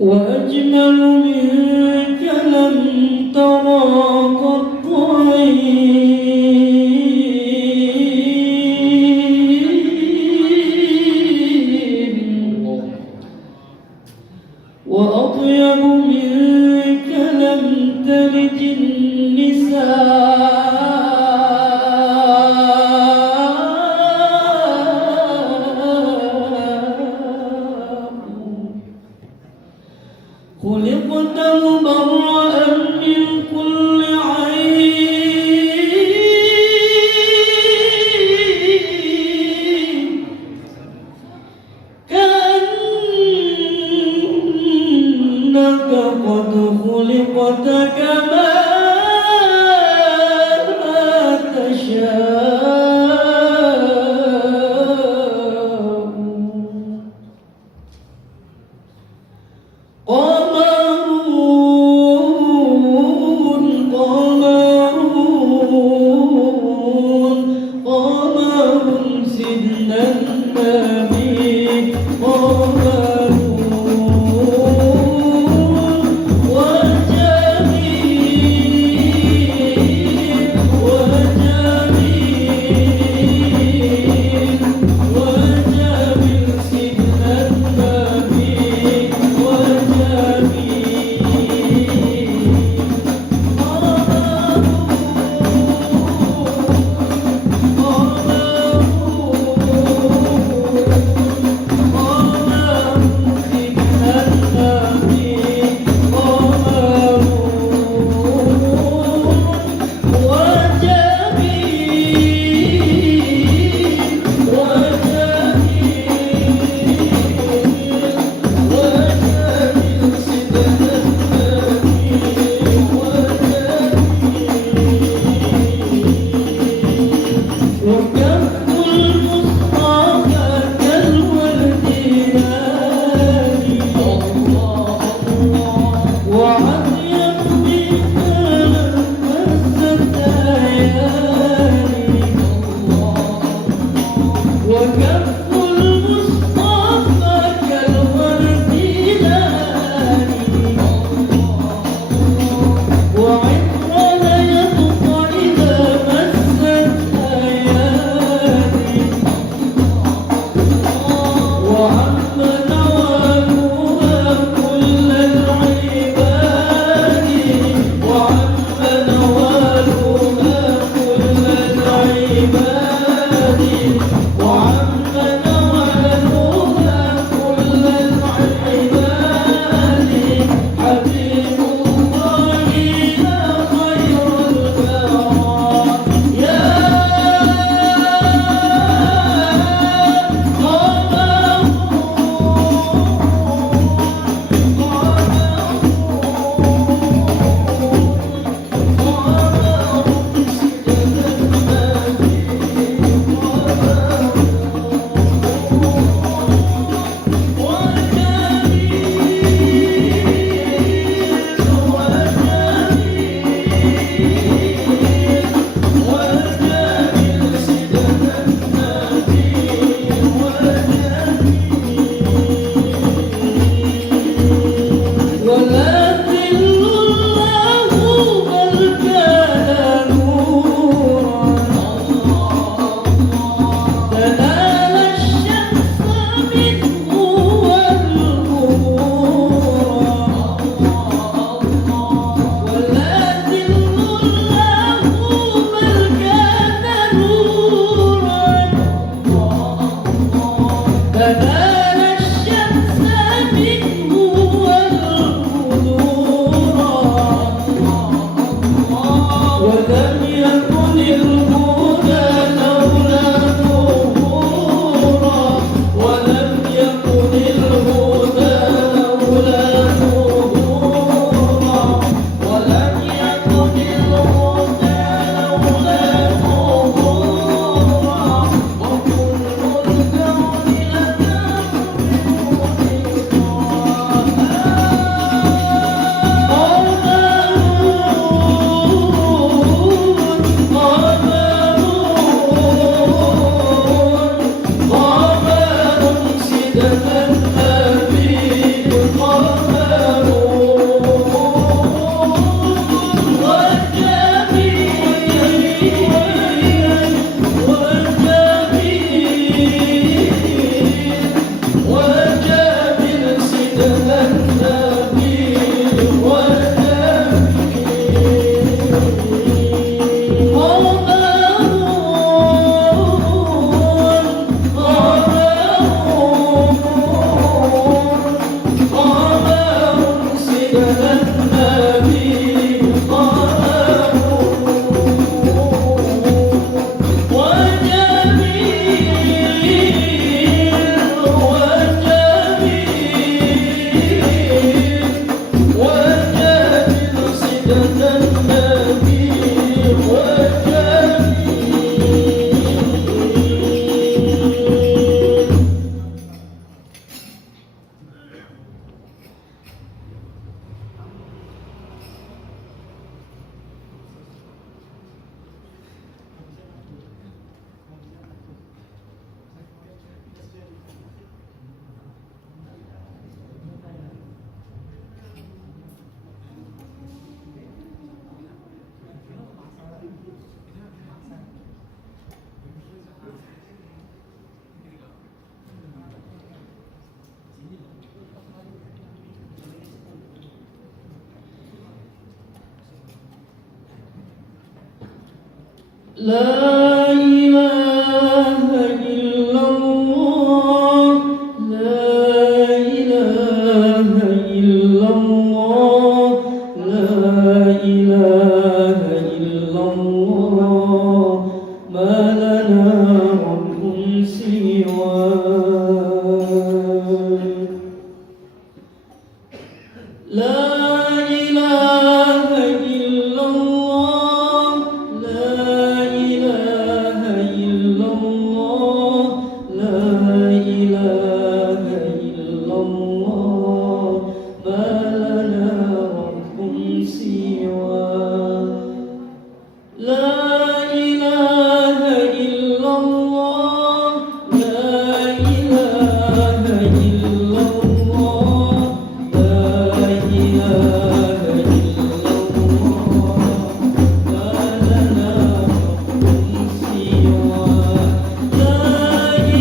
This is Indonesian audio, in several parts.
وأجمل منك لم ترى قط عين وأطيب منك لم تلد النساء خلقت مبرأ من كل عين كأنك قد خلقت كما تشاء سيدنا النبي وجميل لا إله إلا الله لا إله إلا الله لا إله إلا الله ما لنا رب سواه لا إله إلا الله لا إله إلا الله لا إله إلا الله ما لنا رب سواه لا إله إلا الله لا إله إلا الله لا إله إلا الله ما لنا رب سواه لا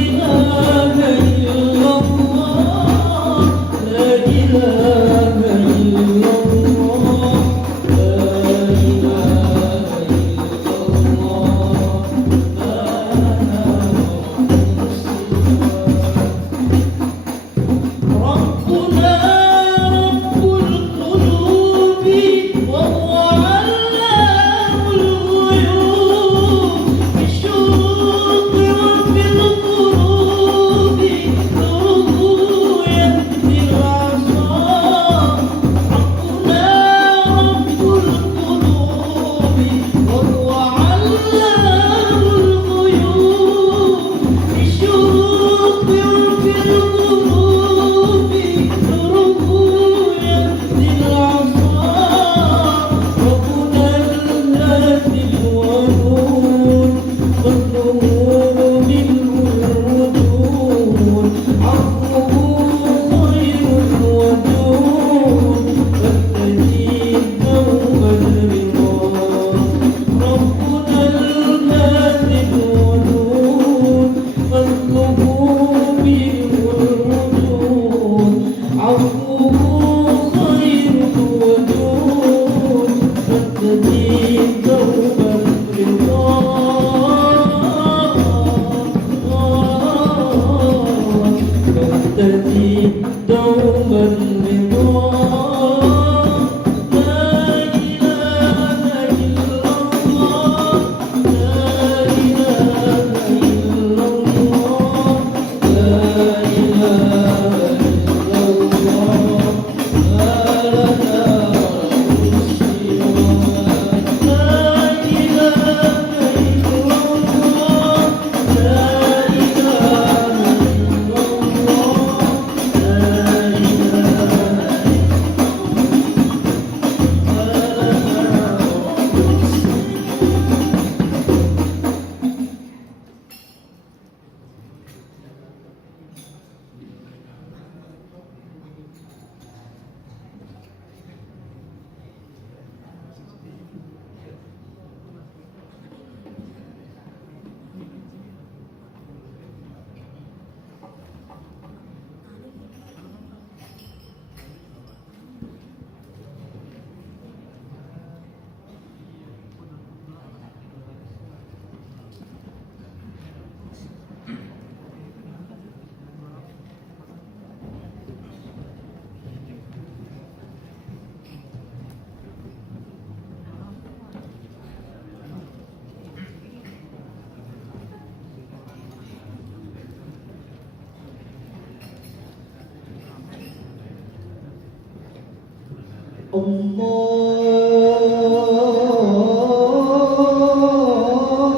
إله إلا الله لا إله إلا الله لا إله إلا الله ما لنا رب سواه ربنا رب القلوب وهو علام الغيوب بالشوق وفي القلوب نوره يهدي العصا ربنا رب القلوب وهو علام الغيوب بالشوق وفي القلوب نوره يهدي العصا ربنا الهادي الودود فضله منه الوجود عفوه خير الودود فاستجيب دوما رضاه ربنا الهادي الودود فضله منه الوجود عفوه خير الودود فاستجيب دوما رضاه فاستجيب دوما رضاه لا إله إلا الله لا إله إلا الله لا إله إلا الله ما لنا رب سواه لا إله إلا الله لا إله إلا الله لا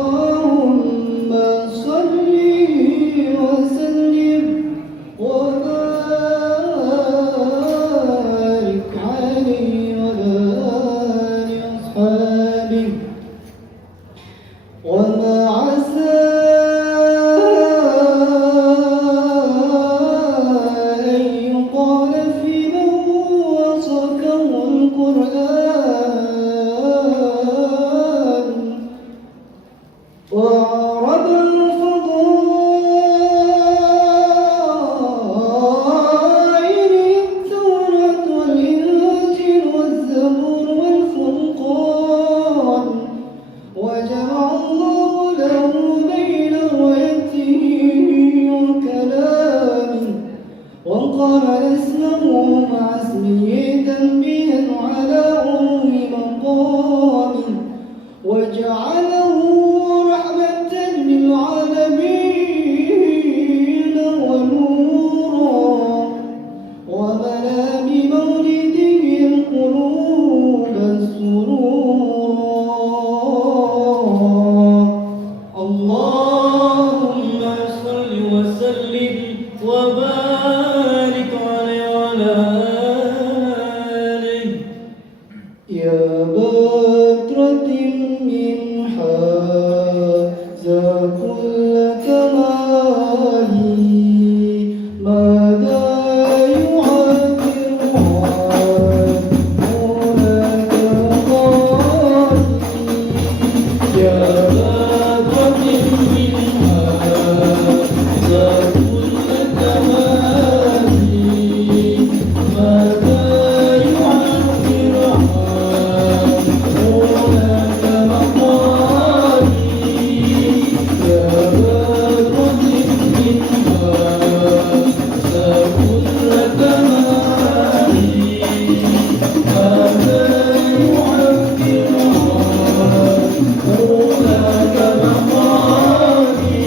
اللهم صل وسلم وبارك عليه وعلى آله وأصحابه وما عسى أن يقال في من وصفه القرآن يا بدرة منها ذا كل كمالي ماذا يعبر عن هناك قالي يا بدرة منها ذا كل كمالي ماذا يعبر عن هناك مقالي يا بدرة منها ذا كل كمالي ماذا يعبر عن هناك مقالي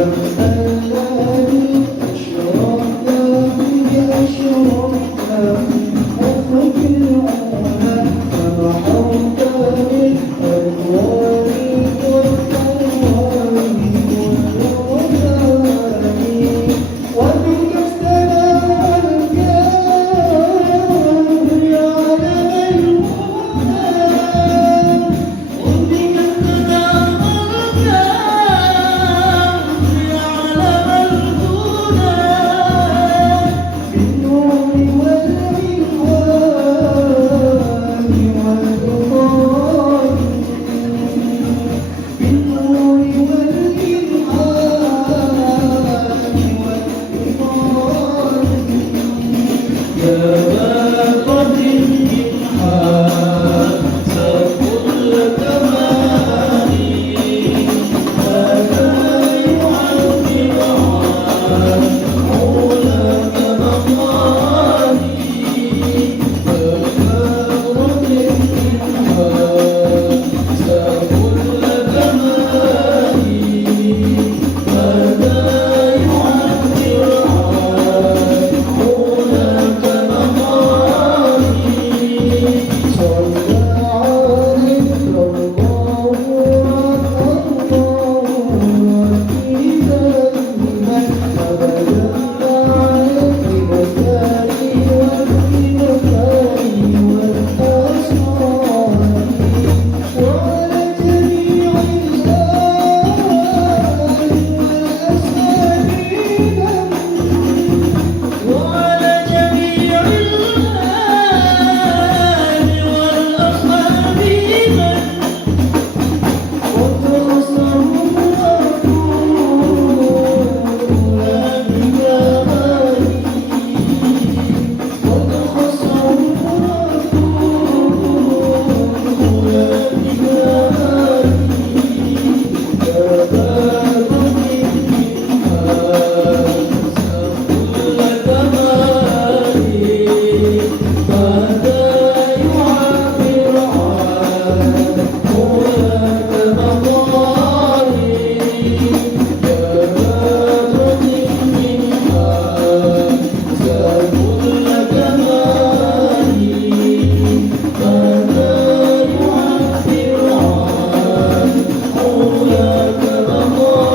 أنت الذي أشرقت بأشرقت أخرج العالم فمحوت من ألوانك والألوان والألوان وبك استلام الكون يعلم الهدى وبك استلام الكون يعلم الهدى بالنور والإلهام والغفران بالنور والإلهام والغفران يا باب منها كل كمالي ماذا يعبر عن هناك مقالي يا باب منها كل كمالي ماذا يعبر عن هناك مقالي صلى عليك الله إذا لمن أبدا عليك مسائي والمكاري والأسرار وعلى جميع الآل والأسرار وعلى جميع الآل والأصحاب من وتصرف أقولا بجمالي وتصرف أقولا بجمالي يا باب منها كل كمالي ماذا يعبر عن هناك مقالي يا باب منها كل كمالي ماذا يعبر عن هناك مقالي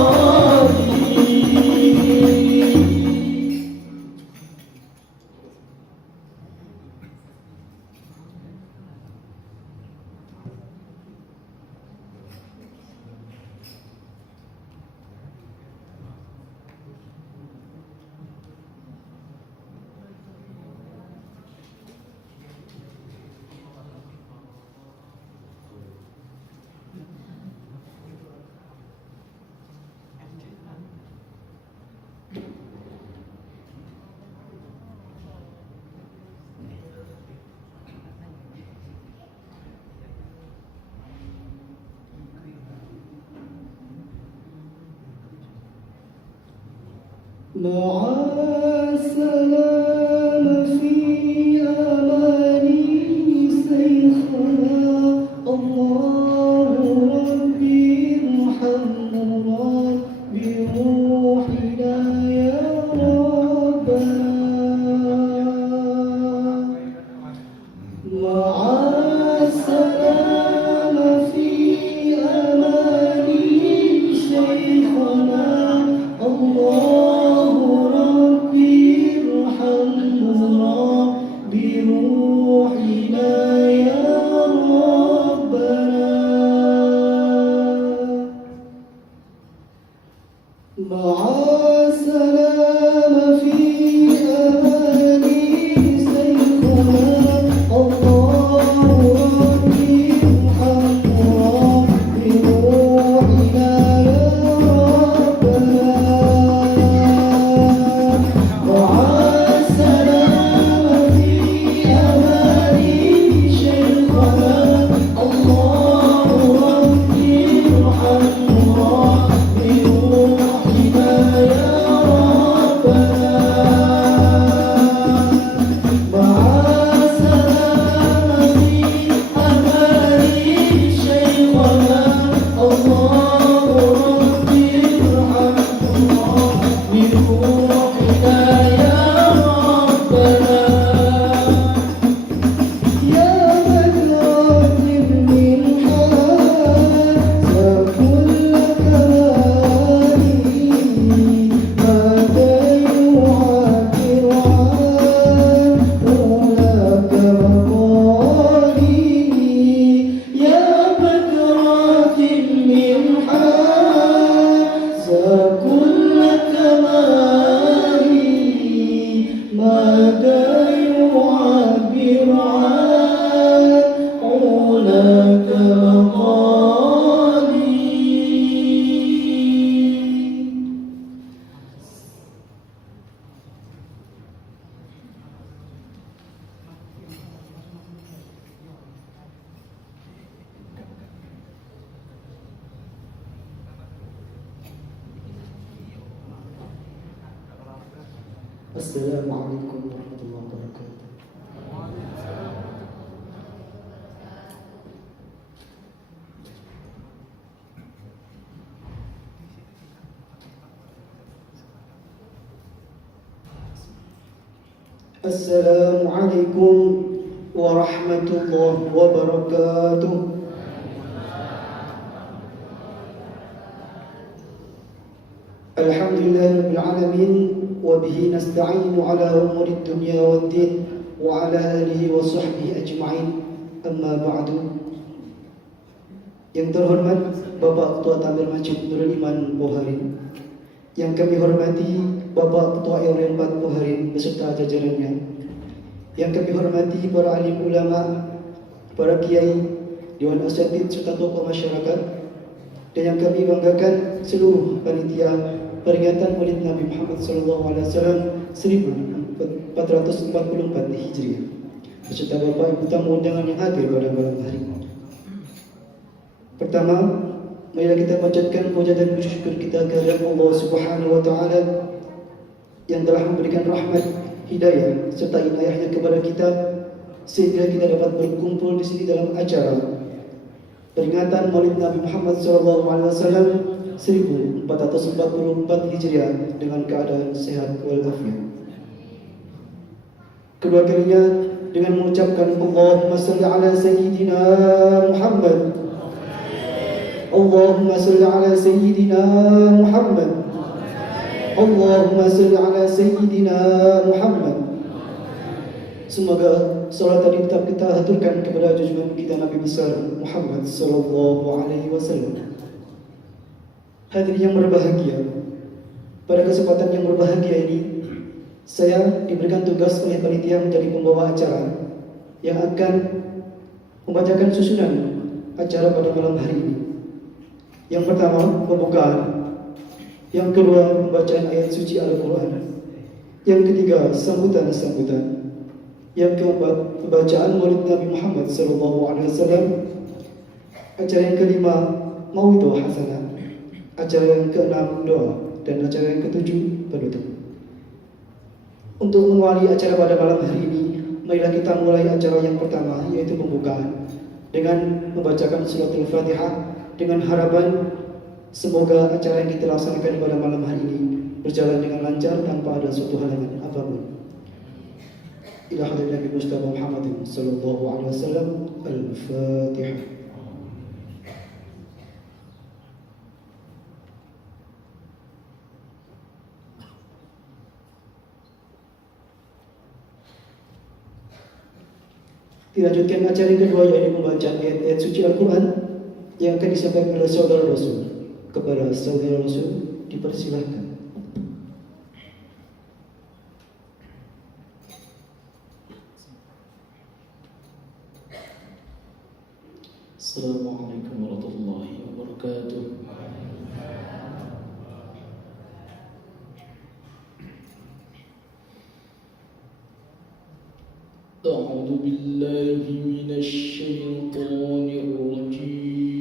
مع السلامة في أماني سيخنا الله ربي ارحمنا بروحنا يا ربنا مع السلامة في أماني شيخنا الله ربي ارحمنا بروحنا Assalamualaikum warahmatullahi wabarakatuh. Assalamualaikum warahmatullahi wabarakatuh. Alhamdulillahirabbil alamin wa bihi nasta'inu ala umuri dunya waddin wa ala alihi wa sahbihi ajma'in. Amma ba'du. Yang terhormat Bapak Ketua Takmir Masjid Nurul Iman Boharin, yang kami hormati Bapak Ketua RW 4 Boharin beserta jajarannya, yang kami hormati para alim ulama, para kiai, dewan asatidz serta tokoh masyarakat, dan yang kami banggakan seluruh panitia peringatan Maulid Nabi Muhammad SAW 1444 Hijriah, beserta Bapak Ibu tamu undangan yang hadir pada malam hari. Pertama, marilah kita panjatkan puja dan puji syukur kita kepada Allah Subhanahu wa taala yang telah memberikan rahmat, hidayah serta inayahnya kepada kita sehingga kita dapat berkumpul di sini dalam acara peringatan Maulid Nabi Muhammad SAW 1444 Hijriah dengan keadaan sehat walafiat. Kedua kalinya dengan mengucapkan Allahumma salli ala Sayyidina Muhammad, Allahumma salli ala Sayyidina Muhammad, Allahumma salli ala Sayyidina Muhammad. Semoga salat tadi tetap kita haturkan kepada junjungan kita Nabi besar Muhammad sallallahu alaihi wasallam. Hadirin yang berbahagia, pada kesempatan yang berbahagia ini saya diberikan tugas oleh panitia menjadi pembawa acara yang akan membacakan susunan acara pada malam hari ini. Yang pertama, pembukaan. Yang kedua, pembacaan ayat suci Al-Quran. Yang ketiga, sambutan-sambutan. Yang keempat, pembacaan Maulid Nabi Muhammad SAW. Acara yang kelima, mauidhah hasanah. Acara yang keenam, doa. Dan acara yang ketujuh, penutup. Untuk mengawali acara pada malam hari ini, marilah kita mulai acara yang pertama, yaitu pembukaan, dengan membacakan surat Al-Fatihah, dengan harapan semoga acara yang kita laksanakan pada malam hari ini berjalan dengan lancar tanpa ada suatu halangan apapun. Ila hadirin Nabi Mustafa Muhammadin sallallahu alaihi wasallam. Al-Fatihah. Dilanjutkan acara yang kedua, yaitu pembacaan ayat-ayat suci Al-Quran yang akan disampaikan oleh saudara Rasul. Kepada saudara Rasul dipersilahkan. Assalamualaikum warahmatullahi wabarakatuh. أعوذ بالله من الشيطان الرجيم.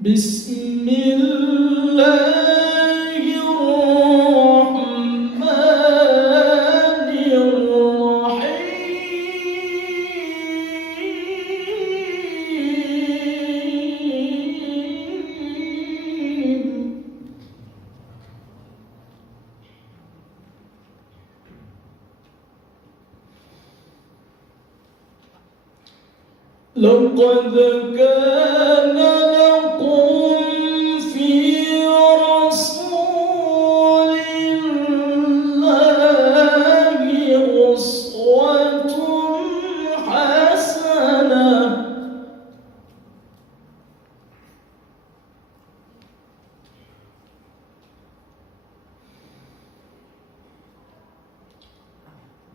بسم الله لقد كان لكم في رسول الله أسوة حسنة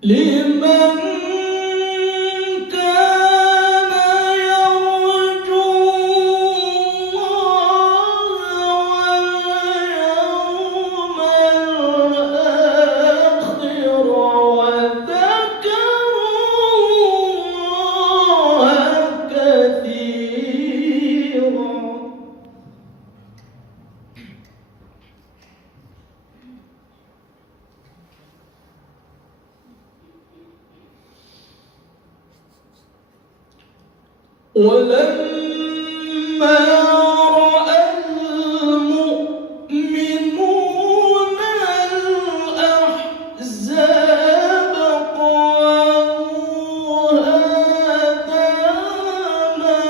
لمن كثيرا. ولما رأى المؤمنون الأحزاب قالوا هذا ما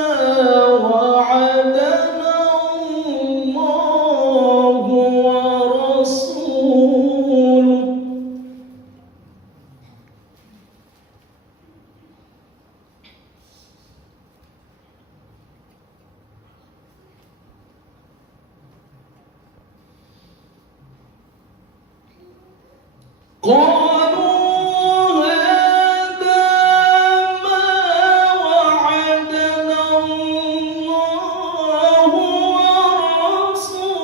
وعدنا الله ورسوله قالوا هذا ما وعدنا الله ورسوله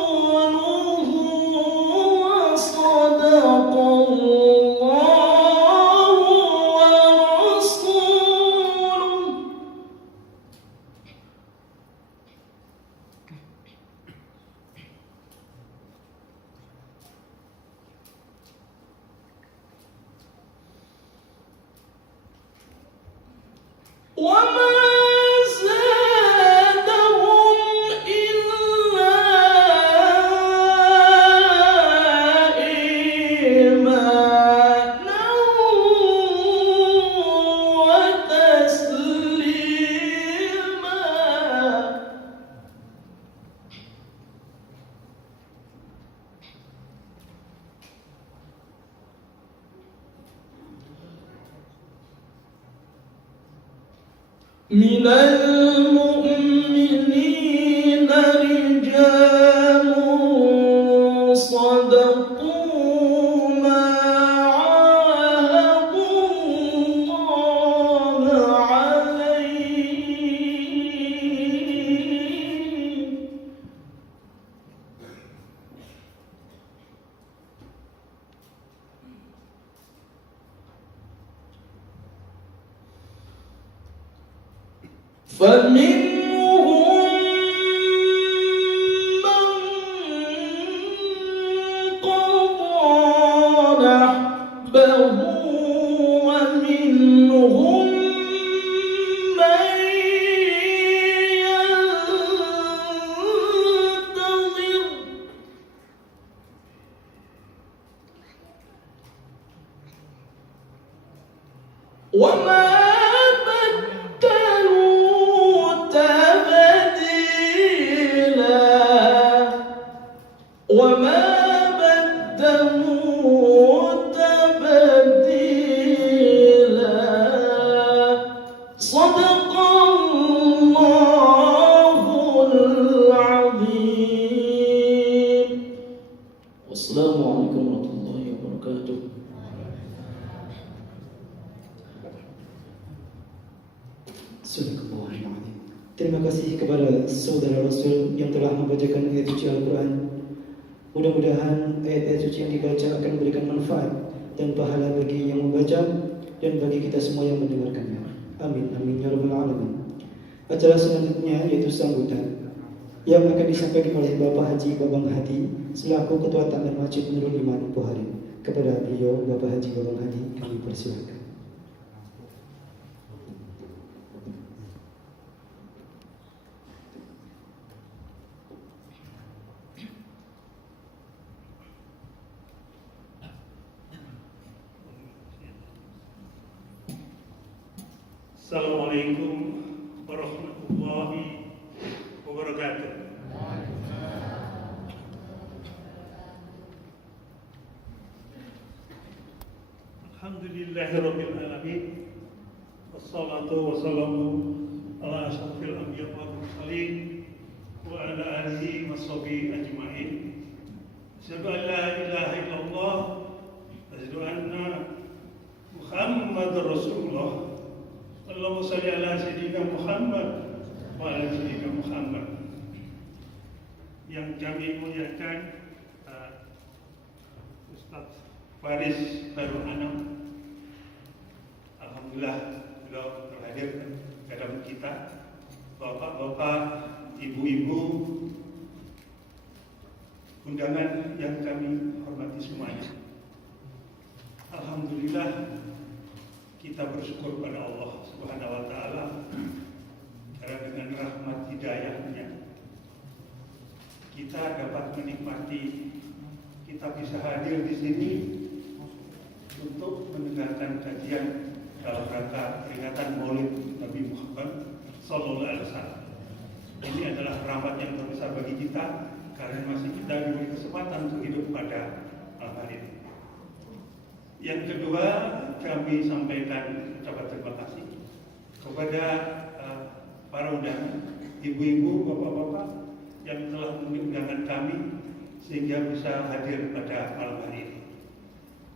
وصدق الله ورسوله وما زادهم إلا إيمانا وتسليما من المؤمنين رجال صدقوا ما عاهدوا الله عليه فمنهم من قضى نحبه ومنهم من ينتظر وما بدلوا تبديلا وما بدلوا تبديلا صدق الله العظيم والسلام عليكم ورحمة الله وبركاته. Subhanallah. Terima kasih kepada saudara Rasul yang telah membacakan ayat suci Al-Quran. Mudah-mudahan ayat-ayat suci yang dibaca akan memberikan manfaat dan pahala bagi yang membaca dan bagi kita semua yang mendengarkannya. Amin, amin, ya rabbal alamin. Acara selanjutnya yaitu sambutan yang akan disampaikan oleh Bapak Haji Babang Hadi selaku Ketua Takmir Masjid Nurul Iman Bukhari. Kepada beliau, Bapak Haji Babang Hadi, kami persilakan. Assalamualaikum warahmatullahi wabarakatuh. Alhamdulillahirabbil alamin. Wassalatu wassalamu ala asyrafil anbiya'i wal mursalin wa ala alihi washabihi ajmain. Asyhadu an la ilaha illallah wa asyhadu anna Muhammadar Rasulullah. Allahumma shalli ala sayyidina Muhammad wa ala sayyidina Muhammad. Yang kami muliakan Ustaz Faris Darul Anam, alhamdulillah beliau terhadir dalam kita. Bapak-bapak, ibu-ibu, undangan yang kami hormati semuanya. Alhamdulillah kita bersyukur pada Allah Subhanahu wa taala. karena dengan rahmat hidayahnya kita dapat menikmati, kita bisa hadir di sini untuk mendengarkan kajian dalam rangka peringatan Maulid Nabi Muhammad Sallallahu Alaihi Wasallam. Ini adalah rahmat yang terbesar bagi kita karena masih kita diberi kesempatan untuk hidup pada malam hari ini. Yang kedua, kami sampaikan ucapan terima kasih kepada para undangan, ibu-ibu, bapak-bapak yang telah mengundangkan kami sehingga bisa hadir pada malam hari ini.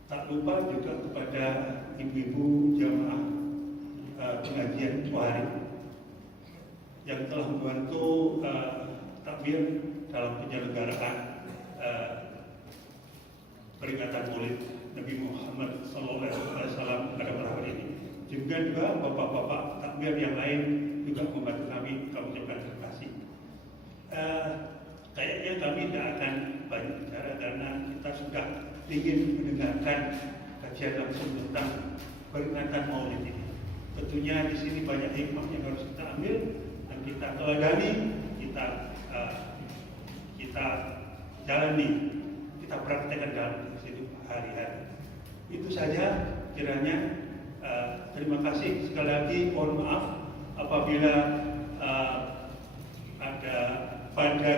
Tak lupa juga kepada ibu-ibu jamaah pengajian Wahari yang telah membantu takbir dalam penyelenggaraan peringatan Maulid Nabi Muhammad SAW pada malam hari ini. Juga bapak-bapak takbir yang lain juga membantu kami ucapkan terima kasih. Kayaknya kami tidak akan banyak bicara karena kita sudah ingin mendengarkan kajian langsung tentang peringatan Maulid ini. Tentunya di sini banyak hikmah yang harus kita ambil dan kita teladani, kita jalani, kita praktekkan dalam hidup hari-hari. Itu saja kiranya. Terima kasih sekali lagi. Mohon maaf apabila ada pada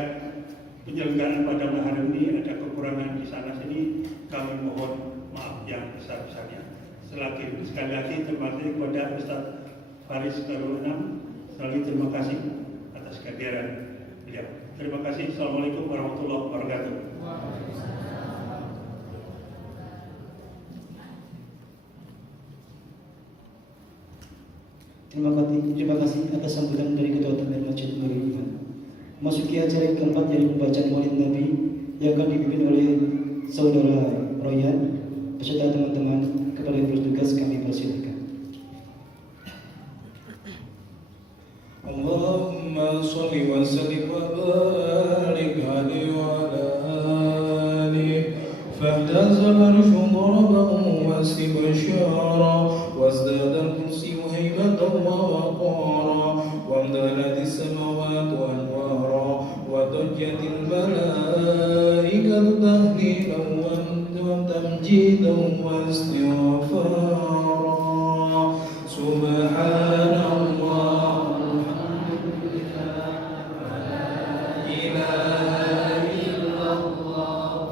penyelenggaraan pada malam hari ini ada kekurangan di sana sini, kami mohon maaf yang besar-besarnya. Sekali lagi terima kasih kepada Ustaz Faris Darul Anam. Sekali lagi terima kasih atas kehadiran beliau. Terima kasih. Assalamualaikum warahmatullahi wabarakatuh. Terima kasih atas sambutan dari Ketua Takmir Masjid Nurul Iman. Masuki acara yang keempat dari pembacaan Maulid Nabi yang akan dipimpin oleh Saudara Royan beserta teman-teman kepala bertugas, kami persilakan. Allahumma sholli wa sallim wa barik alaihi wa ala alihi fahtazal arshu darabahu wa sibshara وازداد الكرسي هيبة ووقارا وامتلأت السماوات أنوارا وضجت الملائكة تهليلا وتمجيدا واستغفارا سبحان الله والحمد لله ولا إله إلا الله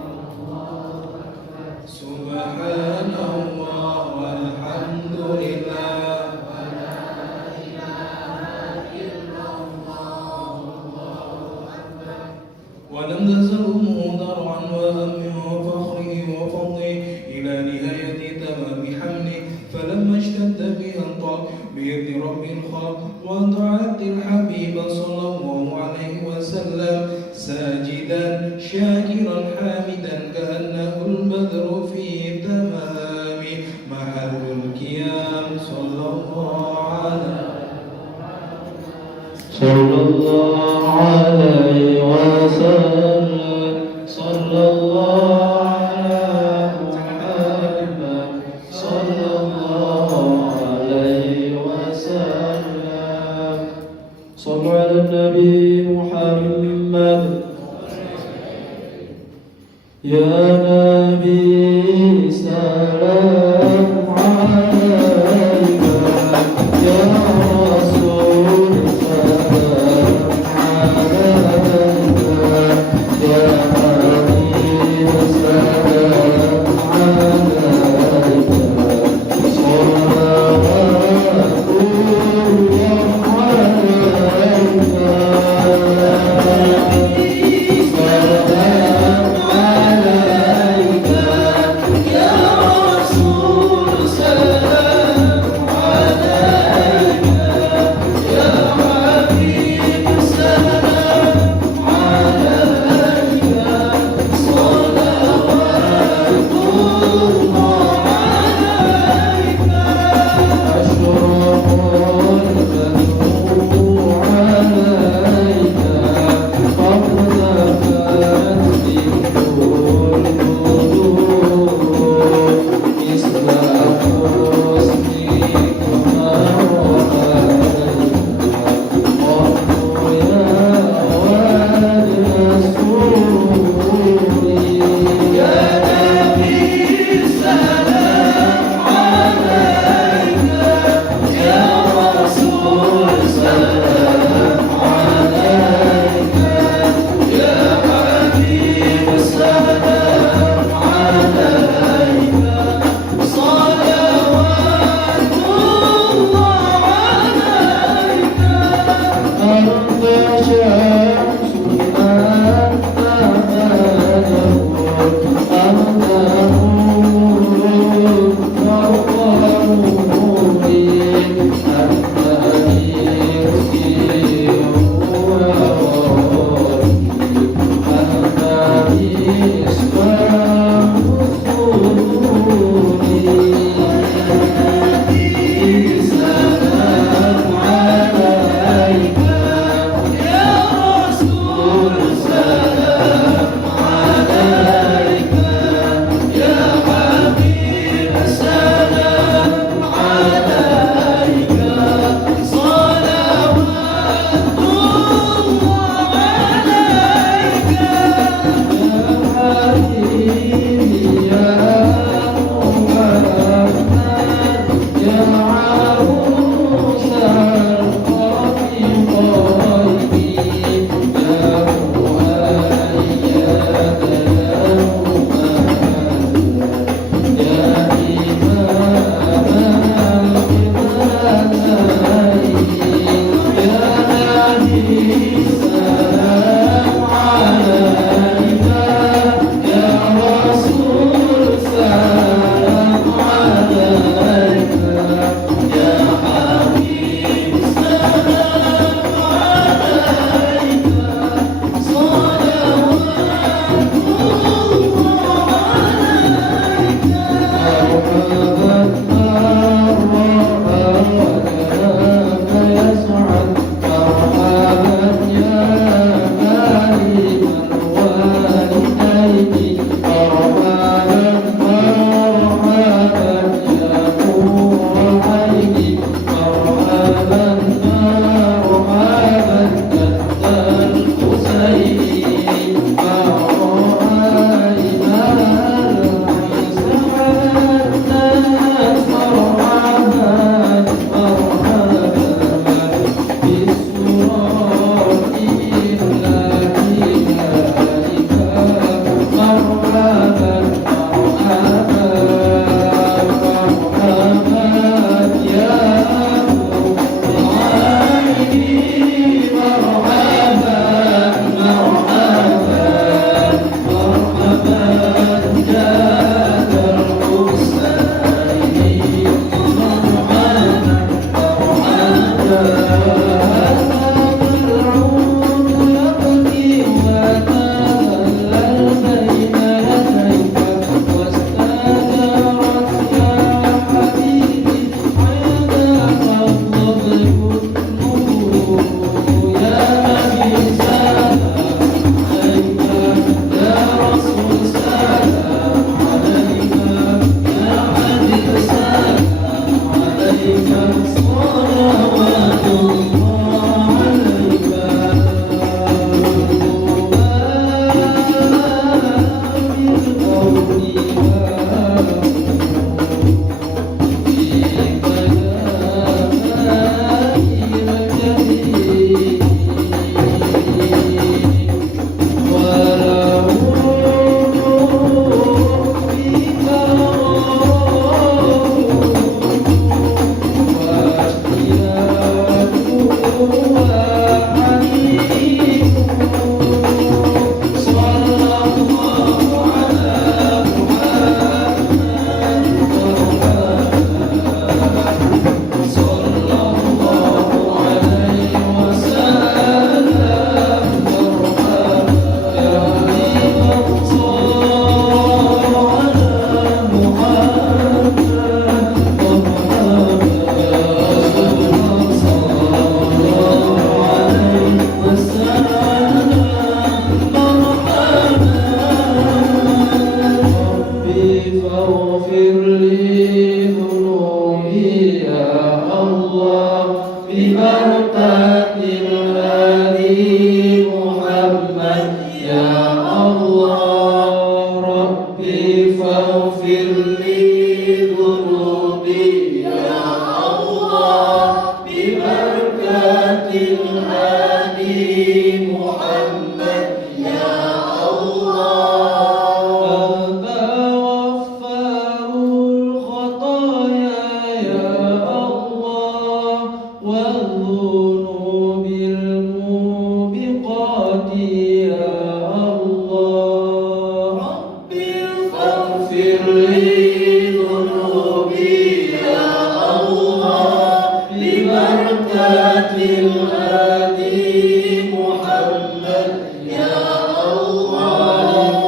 سبحان الله والحمد لله ولا إله إلا الله ولم تزل ضرعا وهمه وفخره وفضله إلى نهاية تمام حمله فلما اشتد بها الطلب بيد رب الخلق ودعت الحبيب صلى الله عليه وسلم ساجدا شاكرا حامدا كأنه البدر في تمام محل القيام صلى الله عليه وسلم صلى الله على محمد صلى الله عليه وسلم صلوا على النبي محمد يا نبي سلام عليك يا رسول سلام عليك يا حبيب سلام عليك صلوات الله عليك سلام عليك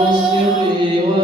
والسر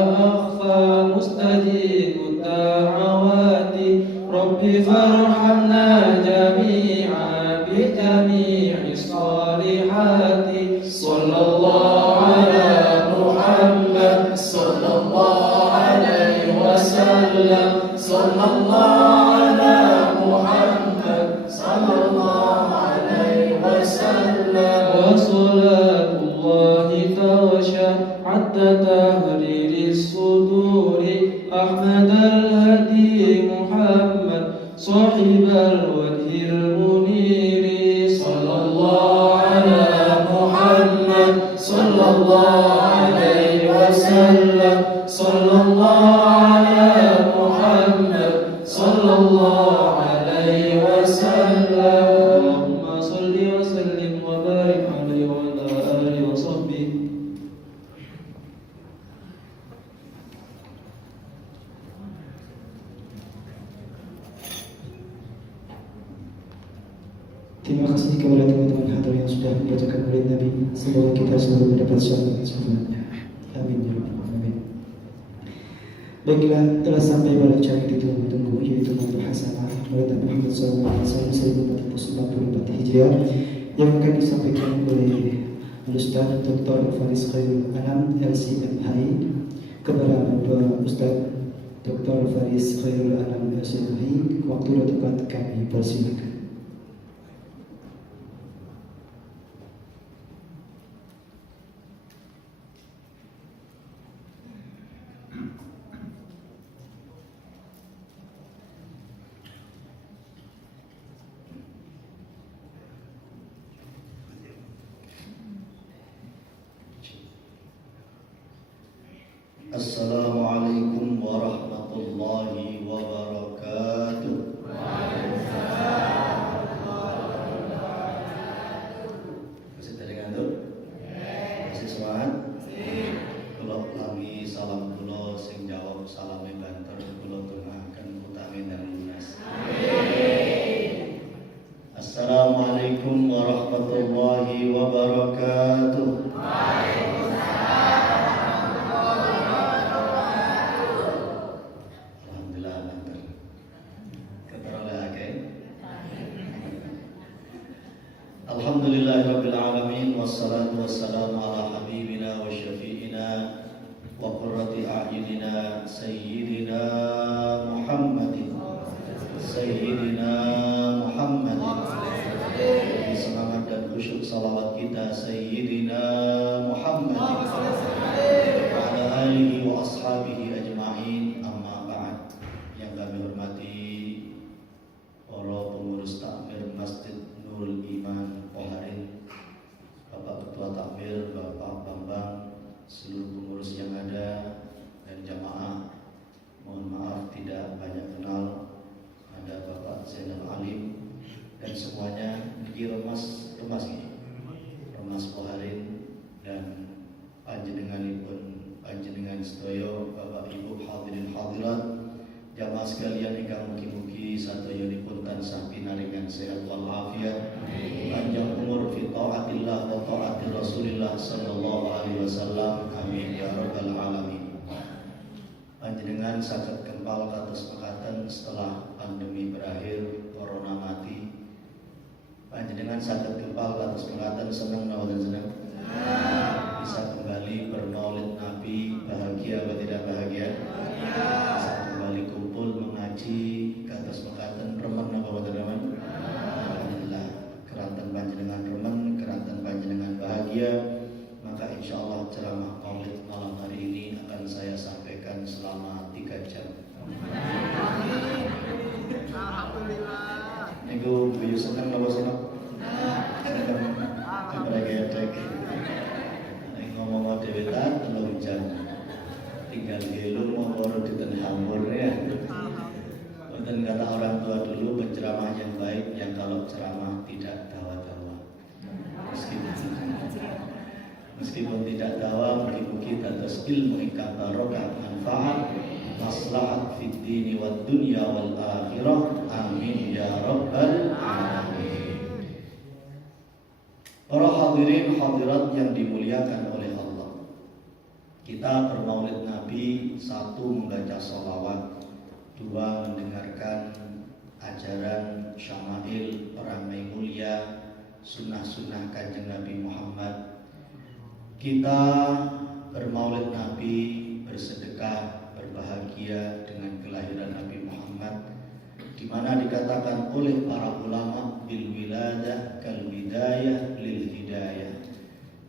الله عليه وسلم صلى الله على محمد صلى الله عليه وسلم وصلاة الله تغشى حتى تهرير الصدور أحمد الهدي محمد صاحب الوجه المنير صلى الله على محمد صلى الله عليه وسلم صلى الله على محمد صلى الله عليه وسلم اللهم صل وسلم وبارك عليه وعلى آله وصحبه. Terima kasih kepada teman-teman hadir yang sudah membacakan maulid Nabi. Semoga kita selalu mendapat syafaatnya. Amin ya rabbal alamin. Baiklah, telah sampai pada acara yang ditunggu-tunggu, yaitu maulid hasanah maulid Nabi Muhammad SAW 1444 Hijriah yang akan disampaikan oleh Ustaz Dr. Faris Khairul Anam LCMHI kepada Bapak Ustaz Dr. Faris Khairul Anam LCMHI. Waktu dan tempat kami persilakan. Assalamualaikum warahmatullahi wabarakatuh. Masih tadi ngantuk? Masih semangat? Kalau kami salam kula sing jawab salame banter kula tunggaken utame dan lunas. Assalamualaikum warahmatullahi wabarakatuh. Alhamdulillahirabbil alamin wassalatu wassalamu ala habibina wa syafi'ina wa qurrati a'yunina sayyidina Muhammadin Lebih semangat dan khusyuk salawat kita sayyidina Muhammadin wa ala alihi wa ashabihi ajma'in, amma ba'd. Yang kami hormati para pengurus takmir Masjid Nurul Iman Poharin, Bapak Ketua Takmir, Bapak Bambang, seluruh pengurus yang ada dan jamaah. Mohon maaf tidak banyak kenal. Ada Bapak Zainal Alim dan semuanya di Remas Poharin dan panjenengan sedaya Bapak Ibu hadirin hadirat, jamaah sekalian ingkang mugi-mugi sadayonipun tansah pinaringan sehat wal afiat, panjang umur fi taatillah wa taati Rasulillah sallallahu alaihi wasallam. Amin ya rabbal alamin. Panjenengan saged kempal kados mekaten setelah pandemi berakhir, corona mati. Panjenengan saged kempal kados mekaten seneng napa seneng? Bisa kembali bermaulid Nabi, bahagia atau tidak bahagia? Bisa kembali kumpul mengaji kados mekaten remen napa boten remen? Alhamdulillah, keranten panjenengan remen, keranten panjenengan bahagia. Maka insyaallah ceramah maulid malam hari ini akan saya sampaikan selama 3 jam. Alhamdulillah. Niku buyu seneng napa seneng? Seneng. Brek-brek. Nek ngomong dhewe ta 3 jam. Tinggal gelo monggo diten hamur ya. Wonten kata orang tua dulu, penceramah yang baik yang kalau ceramah tidak dawa-dawa. Meskipun tidak dawa, mugi-mugi dados ilmu ingkang barokah manfaat maslahat fid dini wad dunya wal akhirah. Amin ya rabbal alamin. Para hadirin hadirat yang dimuliakan oleh Allah, kita bermaulid Nabi, 1 membaca sholawat, 2 mendengarkan ajaran syama'il perangai mulia, sunnah-sunnah kanjeng Nabi Muhammad. Kita bermaulid Nabi, bersedekah, berbahagia dengan kelahiran Nabi Muhammad, di mana dikatakan oleh para ulama bil wiladah kal bidayah lil hidayah.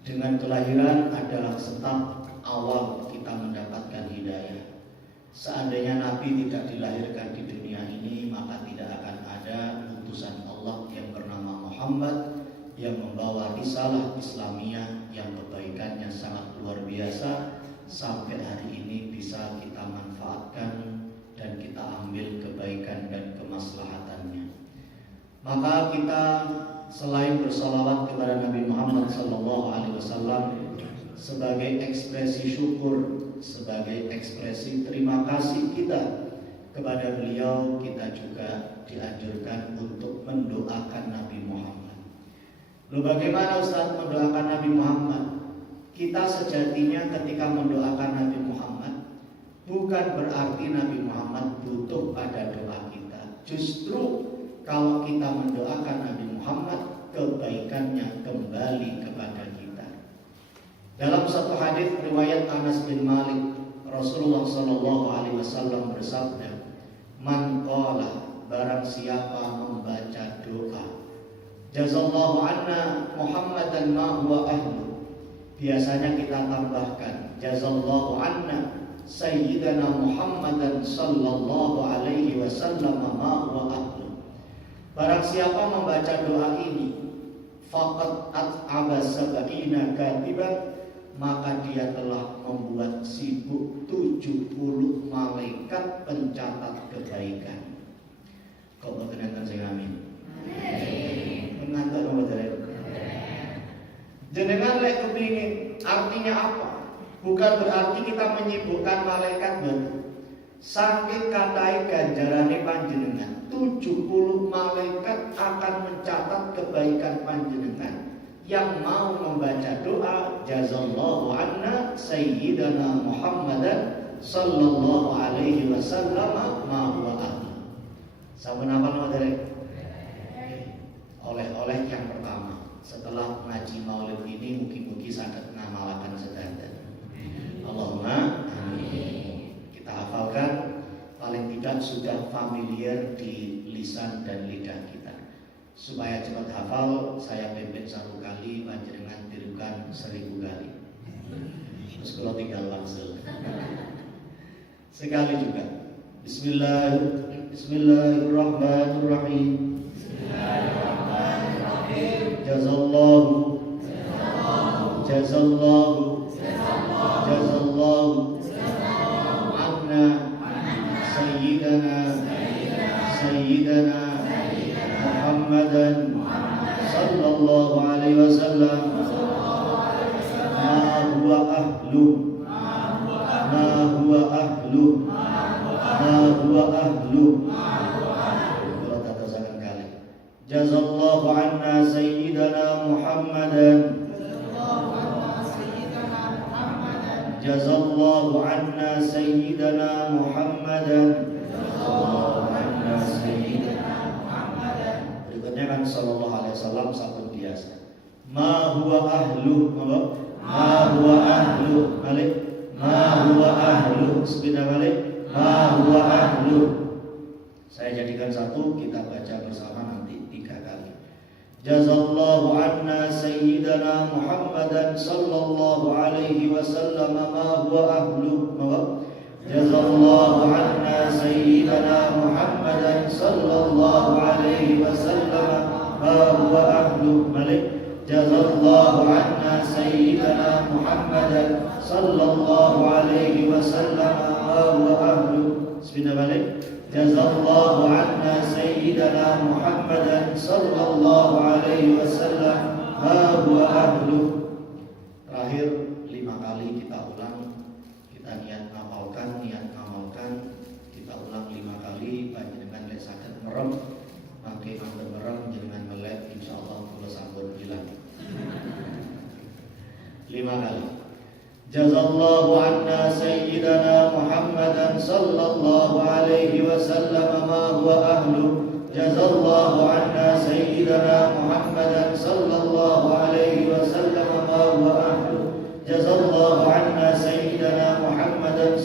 Dengan kelahiran adalah start awal kita mendapatkan hidayah. Seandainya Nabi tidak dilahirkan di dunia ini, maka tidak akan ada utusan Allah yang bernama Muhammad yang membawa risalah Islamiyah yang kebaikannya sangat luar biasa sampai hari ini bisa kita manfaatkan dan kita ambil kebaikan dan kemaslahatannya. Maka kita selain bersalawat kepada Nabi Muhammad SAW sebagai ekspresi syukur, sebagai ekspresi terima kasih kita kepada beliau, kita juga dianjurkan untuk mendoakan Nabi Muhammad. Lalu bagaimana Ustaz mendoakan Nabi Muhammad? Kita sejatinya ketika mendoakan Nabi Muhammad bukan berarti Nabi Muhammad butuh pada doa kita. Justru kalau kita mendoakan Nabi Muhammad, kebaikannya kembali kepada kita. Dalam satu hadis riwayat Anas bin Malik, Rasulullah SAW bersabda, "Man qala, barang siapa membaca doa, jazallahu anna Muhammadan ma huwa ahlu." Biasanya kita tambahkan, jazallahu anna Sayyidina Muhammadan sallallahu alaihi wasallam ma huwa ahlu. Barang siapa membaca doa ini, faqad at'aba sab'ina katiban, maka dia telah membuat sibuk 70 malaikat pencatat kebaikan. Kau berkenan sing amin. Mengantar nomor jenengan lek kepingin, artinya apa? Bukan berarti kita menyibukkan malaikat, betul. Saking katai ganjarane panjenengan, 70 malaikat akan mencatat kebaikan panjenengan yang mau membaca doa jazallahu anna sayyidana Muhammadan sallallahu alaihi wasallam ma huwa ahli. Sampun apa nama dari? Oleh-oleh yang pertama, setelah ngaji maulid ini mugi-mugi saged ngamalaken sedanten. Allahumma amin. Kita hafalkan, paling tidak sudah familiar di lisan dan lidah kita. Supaya cepat hafal, saya pimpin 1 kali, panjenengan tirukan 1000 kali. Terus kalau tinggal langsung. Sekali juga. Bismillahirrahmanirrahim. Jazallahu anna sayyidana Muhammadan sallallahu alaihi wasallam ma huwa ahlu kalau tatasakan kali jazallahu anna sayyidana Muhammadan jazallahu anna sayyidana Muhammadan. Berikutnya kan sallallahu alaihi wasallam sabun biasa. Ma huwa ahlu, ma huwa ahlu, balik. Ma huwa ahlu, sepeda balik. Ma huwa ahlu. Saya jadikan 1, kita baca bersama nanti 3 kali. Jazallahu anna sayyidana Muhammadan sallallahu alaihi wasallam ma huwa ahlu. Jazallahu anna sayyidana Muhammadan sallallahu alaihi wasallam ma huwa ahlu. Malik. Jazallahu anna sayyidana Muhammadan sallallahu alaihi wasallam ma huwa ahlu. Bismillah balik. Jazallahu anna sayyidana Muhammadan sallallahu alaihi wasallam ma huwa ahlu. Terakhir 5 kali kita ulang. Kita niat ngamalkan, kita ulang 5 kali. Panjenengan lek saged merem, mangke mangke merem jenengan melek insyaallah kula sampun hilang. 5 kali. Jazallahu anna sayyidana Muhammadan sallallahu alaihi wasallam ma huwa ahlu. Jazallahu anna sayyidana Muhammadan sallallahu alaihi wasallam ma huwa ahlu. Jazallahu anna sayyidana Muhammadan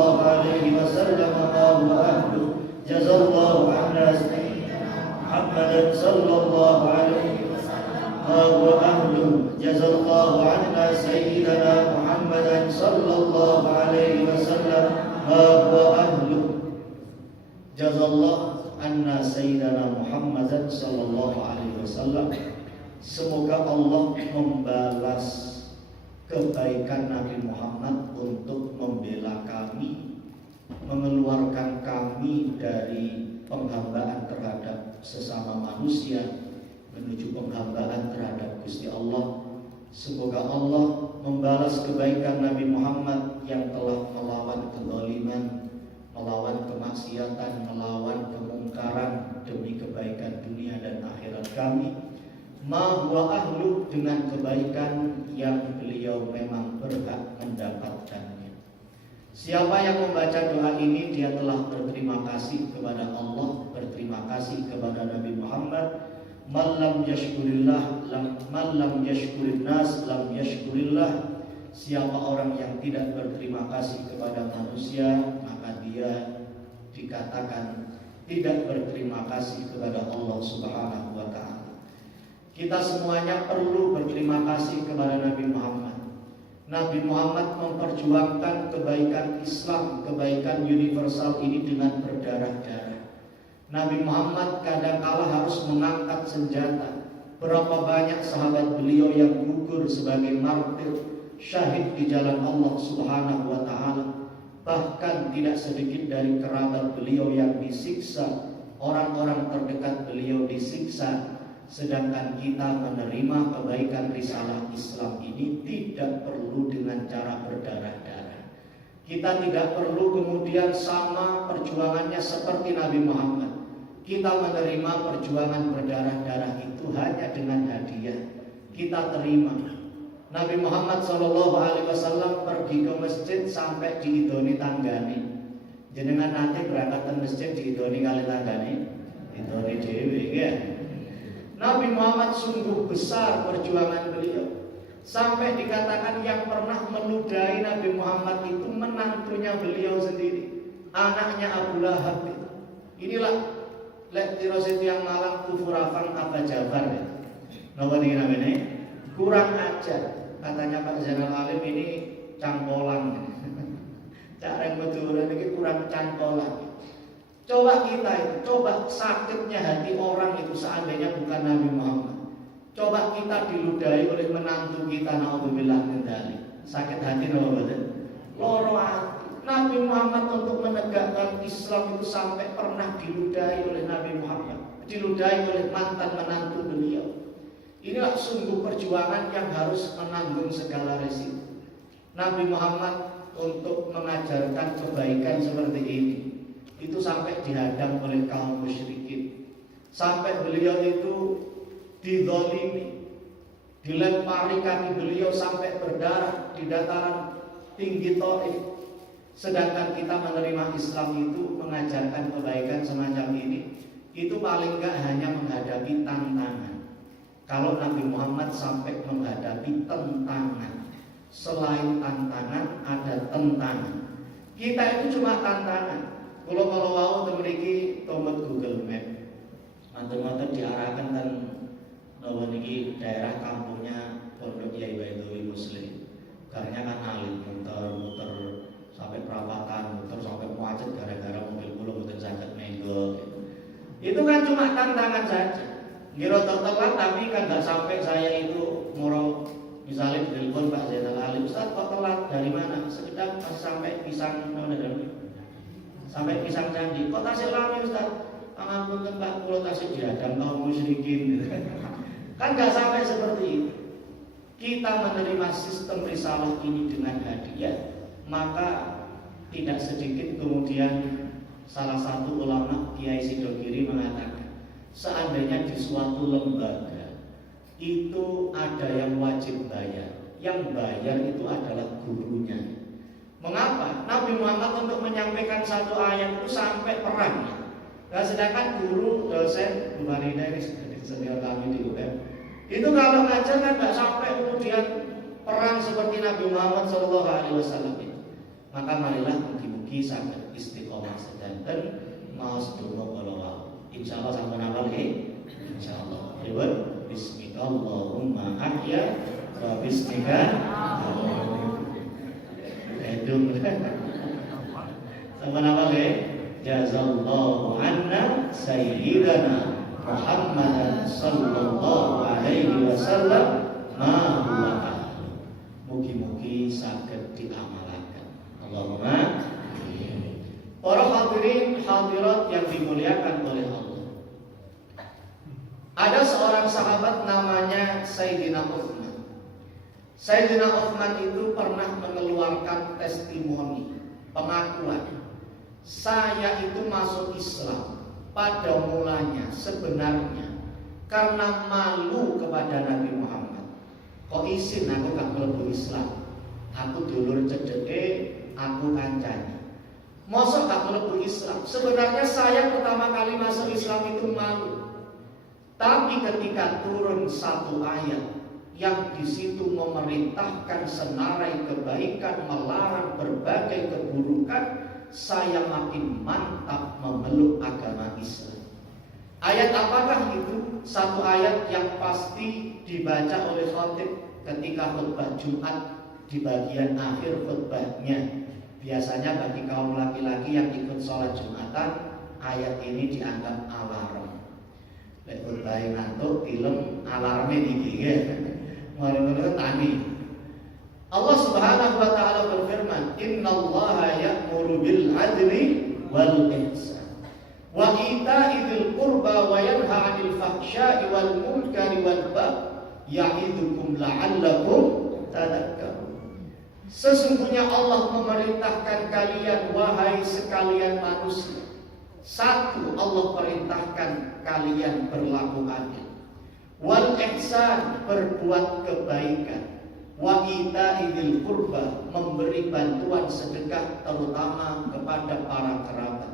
الله عليه وسلم ما هو أهله جزا الله عنا سيدنا محمدا صلى الله عليه وسلم ما هو أهله جزا الله عنا سيدنا محمدا صلى الله عليه وسلم ما هو أهله جزا الله عنا سيدنا محمدا صلى الله عليه وسلم. Semoga Allah membalas kebaikan Nabi Muhammad untuk membela kami, mengeluarkan kami dari penghambaan terhadap sesama manusia menuju penghambaan terhadap Gusti Allah. Semoga Allah membalas kebaikan Nabi Muhammad yang telah melawan kezaliman, melawan kemaksiatan, melawan kemungkaran demi kebaikan dunia dan akhirat kami. Ma huwa ahlu, dengan kebaikan yang beliau memang berhak mendapatkannya. Siapa yang membaca doa ini, dia telah berterima kasih kepada Allah, berterima kasih kepada Nabi Muhammad. Man lam yashkurillah, man lam yashkurin nas, lam yashkurillah. Siapa orang yang tidak berterima kasih kepada manusia, maka dia dikatakan tidak berterima kasih kepada Allah Subhanahu wa ta'ala. Kita semuanya perlu berterima kasih kepada Nabi Muhammad. Nabi Muhammad memperjuangkan kebaikan Islam, kebaikan universal ini dengan berdarah-darah. Nabi Muhammad kadang-kala harus mengangkat senjata. Berapa banyak sahabat beliau yang gugur sebagai martir, syahid di jalan Allah Subhanahu wa ta'ala. Bahkan tidak sedikit dari kerabat beliau yang disiksa, orang-orang terdekat beliau disiksa. Sedangkan kita menerima kebaikan risalah Islam ini tidak perlu dengan cara berdarah-darah. Kita tidak perlu kemudian sama perjuangannya seperti Nabi Muhammad. Kita menerima perjuangan berdarah-darah itu hanya dengan hadiah. Kita terima. Nabi Muhammad SAW pergi ke masjid sampai diidoni tanggane. Jenengan nanti berangkat ke masjid diidoni kali tanggane, idoni dewe ya. Nabi Muhammad sungguh besar perjuangan beliau. Sampai dikatakan yang pernah meludahi Nabi Muhammad itu menantunya beliau sendiri, anaknya Abu Lahab. Inilah lek tirosit yang malang kufurafan Aba Jafar ya. Napa niki namanya? Kurang ajar. Katanya Pak Zainal Alim ini cangkolan. Cara yang betul ini kurang cangkolan. Coba kita itu, coba sakitnya hati orang itu seandainya bukan Nabi Muhammad. Coba kita diludahi oleh menantu kita, naudzubillah min dzalik. Sakit hati napa betul? Loro hati. Nabi Muhammad untuk menegakkan Islam itu sampai pernah diludahi oleh Nabi Muhammad, diludahi oleh mantan menantu beliau. Inilah sungguh perjuangan yang harus menanggung segala resiko. Nabi Muhammad untuk mengajarkan kebaikan seperti ini itu sampai dihadang oleh kaum musyrikin, sampai beliau itu dizalimi, dilempari kaki beliau sampai berdarah di dataran tinggi Thaif. Sedangkan kita menerima Islam itu mengajarkan kebaikan semacam ini, itu paling enggak hanya menghadapi tantangan. Kalau Nabi Muhammad sampai menghadapi tantangan, selain tantangan ada tentangan. Kita itu cuma tantangan. Kalau mau memiliki tombol Google Map, mantu-mantu diarahkan dan memiliki daerah kampungnya Pondok Kyai Baidowi Muslim. Karena kan alim muter-muter sampai perawatan, muter sampai macet gara-gara mobil pulau muter sangat menggo. Itu kan cuma tantangan saja. Kira telat tapi kan nggak sampai saya itu mau misalnya telepon Pak Zainal Alim, Ustaz kok telat dari mana? Sekedar pas sampai pisang sampai pisang Candi. Kok tasik lami Ustaz? Ampun Pak, pulau tasik dihadang kaum musyrikin. Kan nggak sampai seperti itu. Kita menerima sistem risalah ini dengan hadiah, maka tidak sedikit kemudian salah satu ulama Kiai Sidogiri mengatakan, seandainya di suatu lembaga itu ada yang wajib bayar, yang bayar itu adalah gurunya. Mengapa? Nabi Muhammad untuk menyampaikan satu ayat itu sampai perang. Nah, sedangkan guru, dosen, Bu Marina ini senior kami di UM, itu kalau ngajar kan nggak sampai kemudian perang seperti Nabi Muhammad SAW itu. Maka marilah mugi-mugi saged istiqomah sedanten maos donga kala wau. Insyaallah sampun hafal nggih. Insyaallah. Riwayat bismika Allahumma ahya wa bismika edung. Sampun hafal nggih. Jazallahu anna sayyidana Muhammadan sallallahu alaihi wasallam ma huwa ahlu. Mugi-mugi saged diamalaken. Allahumma amin. Para hadirin hadirat yang dimuliakan oleh Allah. Ada seorang sahabat namanya Sayyidina Uthman. Sayyidina Uthman itu pernah mengeluarkan testimoni, pengakuan. Saya itu masuk Islam pada mulanya sebenarnya karena malu kepada Nabi Muhammad. Kok isin aku gak mlebu Islam? Aku dulur cedeke, aku kancane. Mosok gak mlebu Islam? Sebenarnya saya pertama kali masuk Islam itu malu. Tapi ketika turun satu ayat yang di situ memerintahkan senarai kebaikan, melarang berbagai keburukan, saya makin mantap memeluk agama Islam. Ayat apakah itu? Satu ayat yang pasti dibaca oleh khatib ketika khutbah Jumat di bagian akhir khutbahnya. Biasanya bagi kaum laki-laki yang ikut sholat Jumatan, ayat ini dianggap alarm. Lek khutbah ngantuk, film alarmnya digigit. Mari-mari tani. Allah Subhanahu wa taala berfirman, "Innallaha ya'muru bil 'adli wal ihsan wa ita'i dzil qurba wa yanha 'anil fahsya'i wal munkari wal baghi ya'idukum la'allakum tadhakkarun." Sesungguhnya Allah memerintahkan kalian wahai sekalian manusia. Satu, Allah perintahkan kalian berlaku adil. Wal ihsan, berbuat kebaikan. Wa ita'i qurba, memberi bantuan sedekah terutama kepada para kerabat.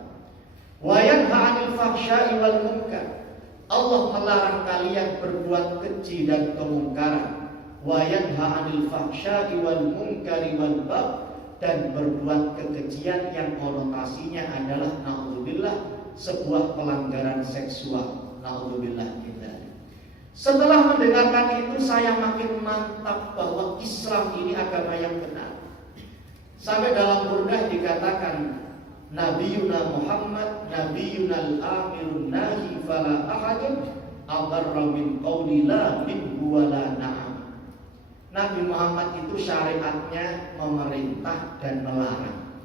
Wa yanha 'anil fahsya'i wal munkar, Allah melarang kalian berbuat keji dan kemungkaran. Wa yanha 'anil fahsya'i wal munkari wal baghi, dan berbuat kekejian yang konotasinya adalah naudzubillah sebuah pelanggaran seksual. Naudzubillah kita. Setelah mendengarkan itu saya makin mantap bahwa Islam ini agama yang benar. Sampai dalam Burdah dikatakan Nabiyuna Muhammad Nabiyuna al-amirun nahi fala ahadun abarra min qawli la minhu wala na'am. Nabi Muhammad itu syariatnya memerintah dan melarang.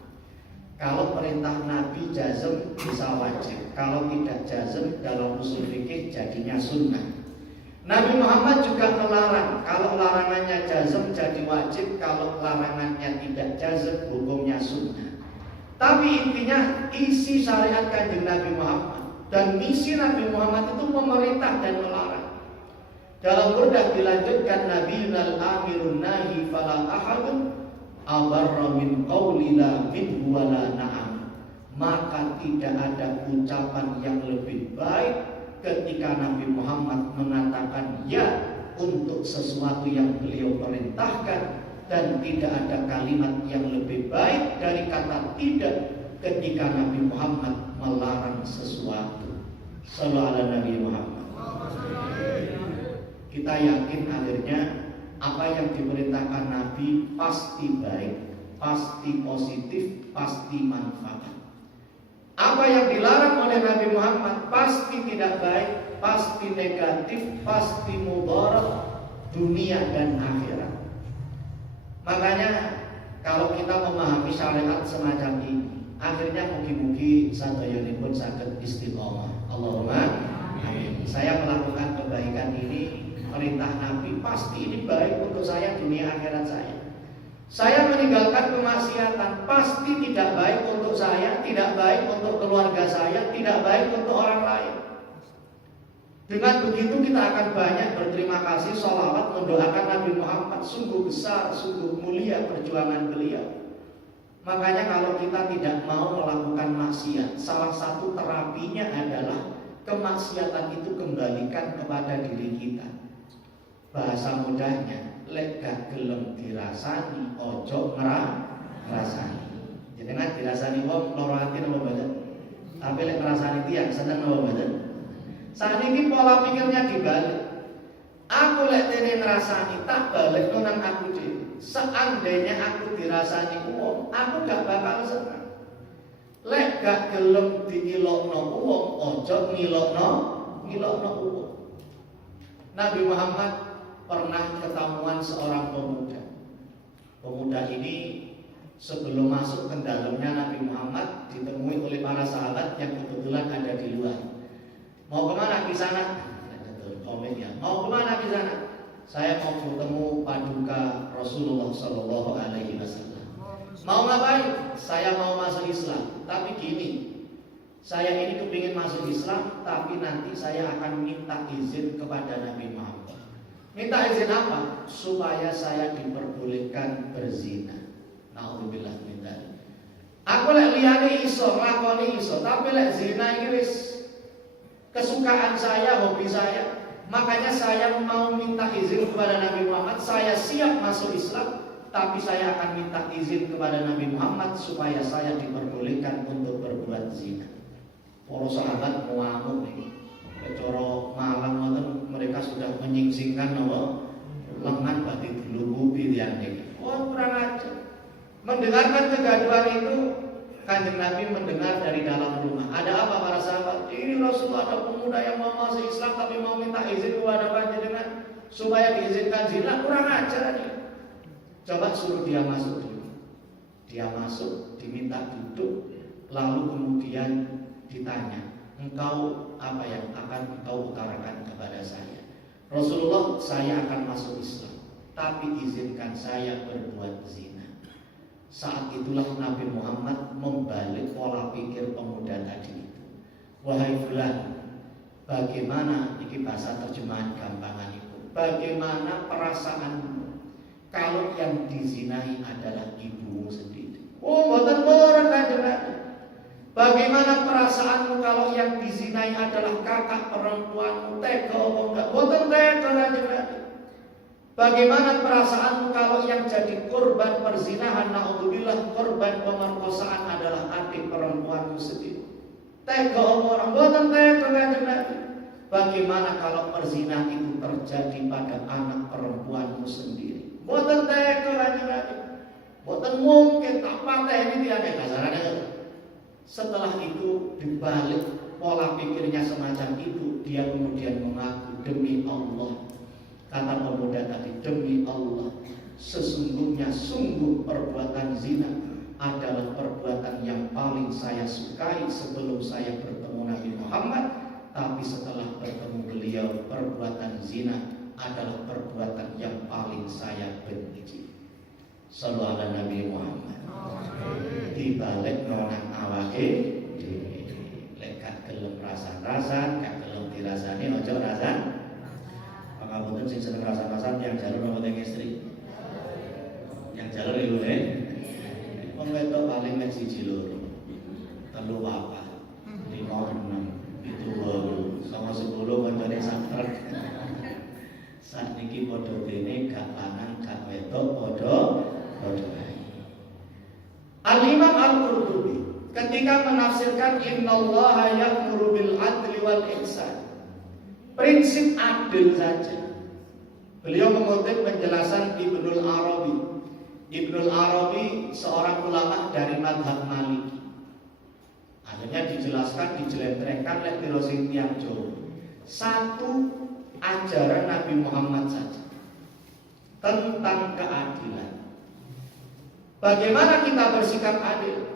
Kalau perintah Nabi jazm bisa wajib, kalau tidak jazm dalam usul fikih jadinya sunnah. Nabi Muhammad juga melarang. Kalau larangannya jazm jadi wajib, kalau larangannya tidak jazm hukumnya sunnah. Tapi intinya isi syariat kanjeng Nabi Muhammad dan misi Nabi Muhammad itu memerintah dan melarang. Dalam Burdah dilanjutkan Nabiyunal amirun nahi fala ahadun abarra min qawli la minhu wala na'am. Maka tidak ada ucapan yang lebih baik ketika Nabi Muhammad mengatakan ya untuk sesuatu yang beliau perintahkan, dan tidak ada kalimat yang lebih baik dari kata tidak ketika Nabi Muhammad melarang sesuatu. Sallallahu alaihi Nabi Muhammad. Kita yakin akhirnya apa yang diperintahkan Nabi pasti baik, pasti positif, pasti manfaat. Apa yang dilarang oleh Nabi Muhammad pasti tidak baik, pasti negatif, pasti mudarat dunia dan akhirat. Makanya kalau kita memahami syariat semacam ini, akhirnya mugi-mugi sadoyonipun saged istiqomah. Allahumma amin. Saya melakukan kebaikan ini, perintah Nabi pasti ini baik untuk saya dunia akhirat saya. Saya meninggalkan kemaksiatan pasti tidak baik untuk saya, tidak baik untuk keluarga saya, tidak baik untuk orang lain. Dengan begitu kita akan banyak berterima kasih, sholawat, mendoakan Nabi Muhammad. Sungguh besar, sungguh mulia perjuangan beliau. Makanya kalau kita tidak mau melakukan maksiat, salah satu terapinya adalah kemaksiatan itu kembalikan kepada diri kita. Bahasa mudahnya, lek gak gelem dirasani, ojo ngrasani. Jenengan dirasani wong lara ati napa mboten? Tapi lek ngrasani tiyang seneng napa mboten? Sakniki pola pikirnya dibalik. Aku lek dene ngrasani tak balik nang aku dhewe. Seandainya aku dirasani wong, aku gak bakal seneng. Lek gak gelem diilokno wong, aja ngilokno wong. Nabi Muhammad pernah ketemuan seorang pemuda. Pemuda ini sebelum masuk ke dalamnya Nabi Muhammad ditemui oleh para sahabat yang kebetulan ada di luar. Mau kemana di sana? Komen ya. Mau kemana di sana? Saya mau bertemu paduka Rasulullah Shallallahu Alaihi Wasallam. Mau ngapain? Saya mau masuk Islam. Tapi gini, saya ini kepingin masuk Islam, tapi nanti saya akan minta izin kepada Nabi Muhammad. Minta izin apa? Supaya saya diperbolehkan berzina. Nauzubillah min dzalik. Aku lek liyane iso, nglakoni iso, tapi lek zina iki wis kesukaan saya, hobi saya. Makanya saya mau minta izin kepada Nabi Muhammad. Saya siap masuk Islam, tapi saya akan minta izin kepada Nabi Muhammad supaya saya diperbolehkan untuk berbuat zina. Para sahabat mengamuk nih. Cara Malang ngoten mereka sudah menyingsingkan napa lengan bagi dulu pilihan ini. Oh, kurang ajar. Mendengarkan kegaduhan itu, Kanjeng Nabi mendengar dari dalam rumah. Ada apa para sahabat? Ini Rasulullah ada pemuda yang mau masuk Islam tapi mau minta izin kepada panjenengan supaya diizinkan zina. Kurang ajar nih. Coba suruh dia masuk dulu. Dia masuk, diminta duduk, lalu kemudian ditanya, engkau apa yang akan engkau utarakan kepada saya? Rasulullah, saya akan masuk Islam, tapi izinkan saya berbuat zina. Saat itulah Nabi Muhammad membalik pola pikir pemuda tadi itu. Wahai fulan, bagaimana, ini bahasa terjemahan gampangan itu, bagaimana perasaanmu kalau yang dizinai adalah ibumu sendiri? Oh, mboten purun Kanjeng Nabi. Bagaimana perasaanmu kalau yang dizinai adalah kakak perempuanmu? Tega apa enggak? Mboten tega Kanjeng Nabi. Bagaimana perasaanmu kalau yang jadi korban perzinahan, naudzubillah, korban pemerkosaan adalah adik perempuanmu sendiri? Tega apa orang? Mboten tega Kanjeng Nabi. Bagaimana kalau perzinahan itu terjadi pada anak perempuanmu sendiri? Mboten tega Kanjeng Nabi. Mboten mungkin tak pateni tiyang kasarane. Setelah itu dibalik pola pikirnya semacam itu, dia kemudian mengaku, demi Allah, kata pemuda tadi, demi Allah, sesungguhnya sungguh perbuatan zina adalah perbuatan yang paling saya sukai sebelum saya bertemu Nabi Muhammad. Tapi setelah bertemu beliau, perbuatan zina adalah perbuatan yang paling saya benci. Sallallahu alaihi Nabi Muhammad. Dibalik nonang awake lek gak gelem rasan-rasan, gak gelem dirasani ojo rasan. Pangapunten sing seneng rasan-rasan yang jalur apa teng istri? Yang jalur iku wong wedok paling mek 1 loro. 3 papat, 5 6, 7 8, 9 10 kancane sakret. Sakniki padha dene gak lanang gak wedok padha. Al-Imam Al-Qurtubi ketika menafsirkan innallaha ya'muru bil adli wal ihsan, prinsip adil saja, beliau mengutip penjelasan Ibnul Arabi. Ibnul Arabi seorang ulama dari mazhab Maliki. Akhirnya dijelaskan, dijelentrekkan oleh pira sing tiyang Jawa. Satu ajaran Nabi Muhammad saja tentang keadilan. Bagaimana kita bersikap adil?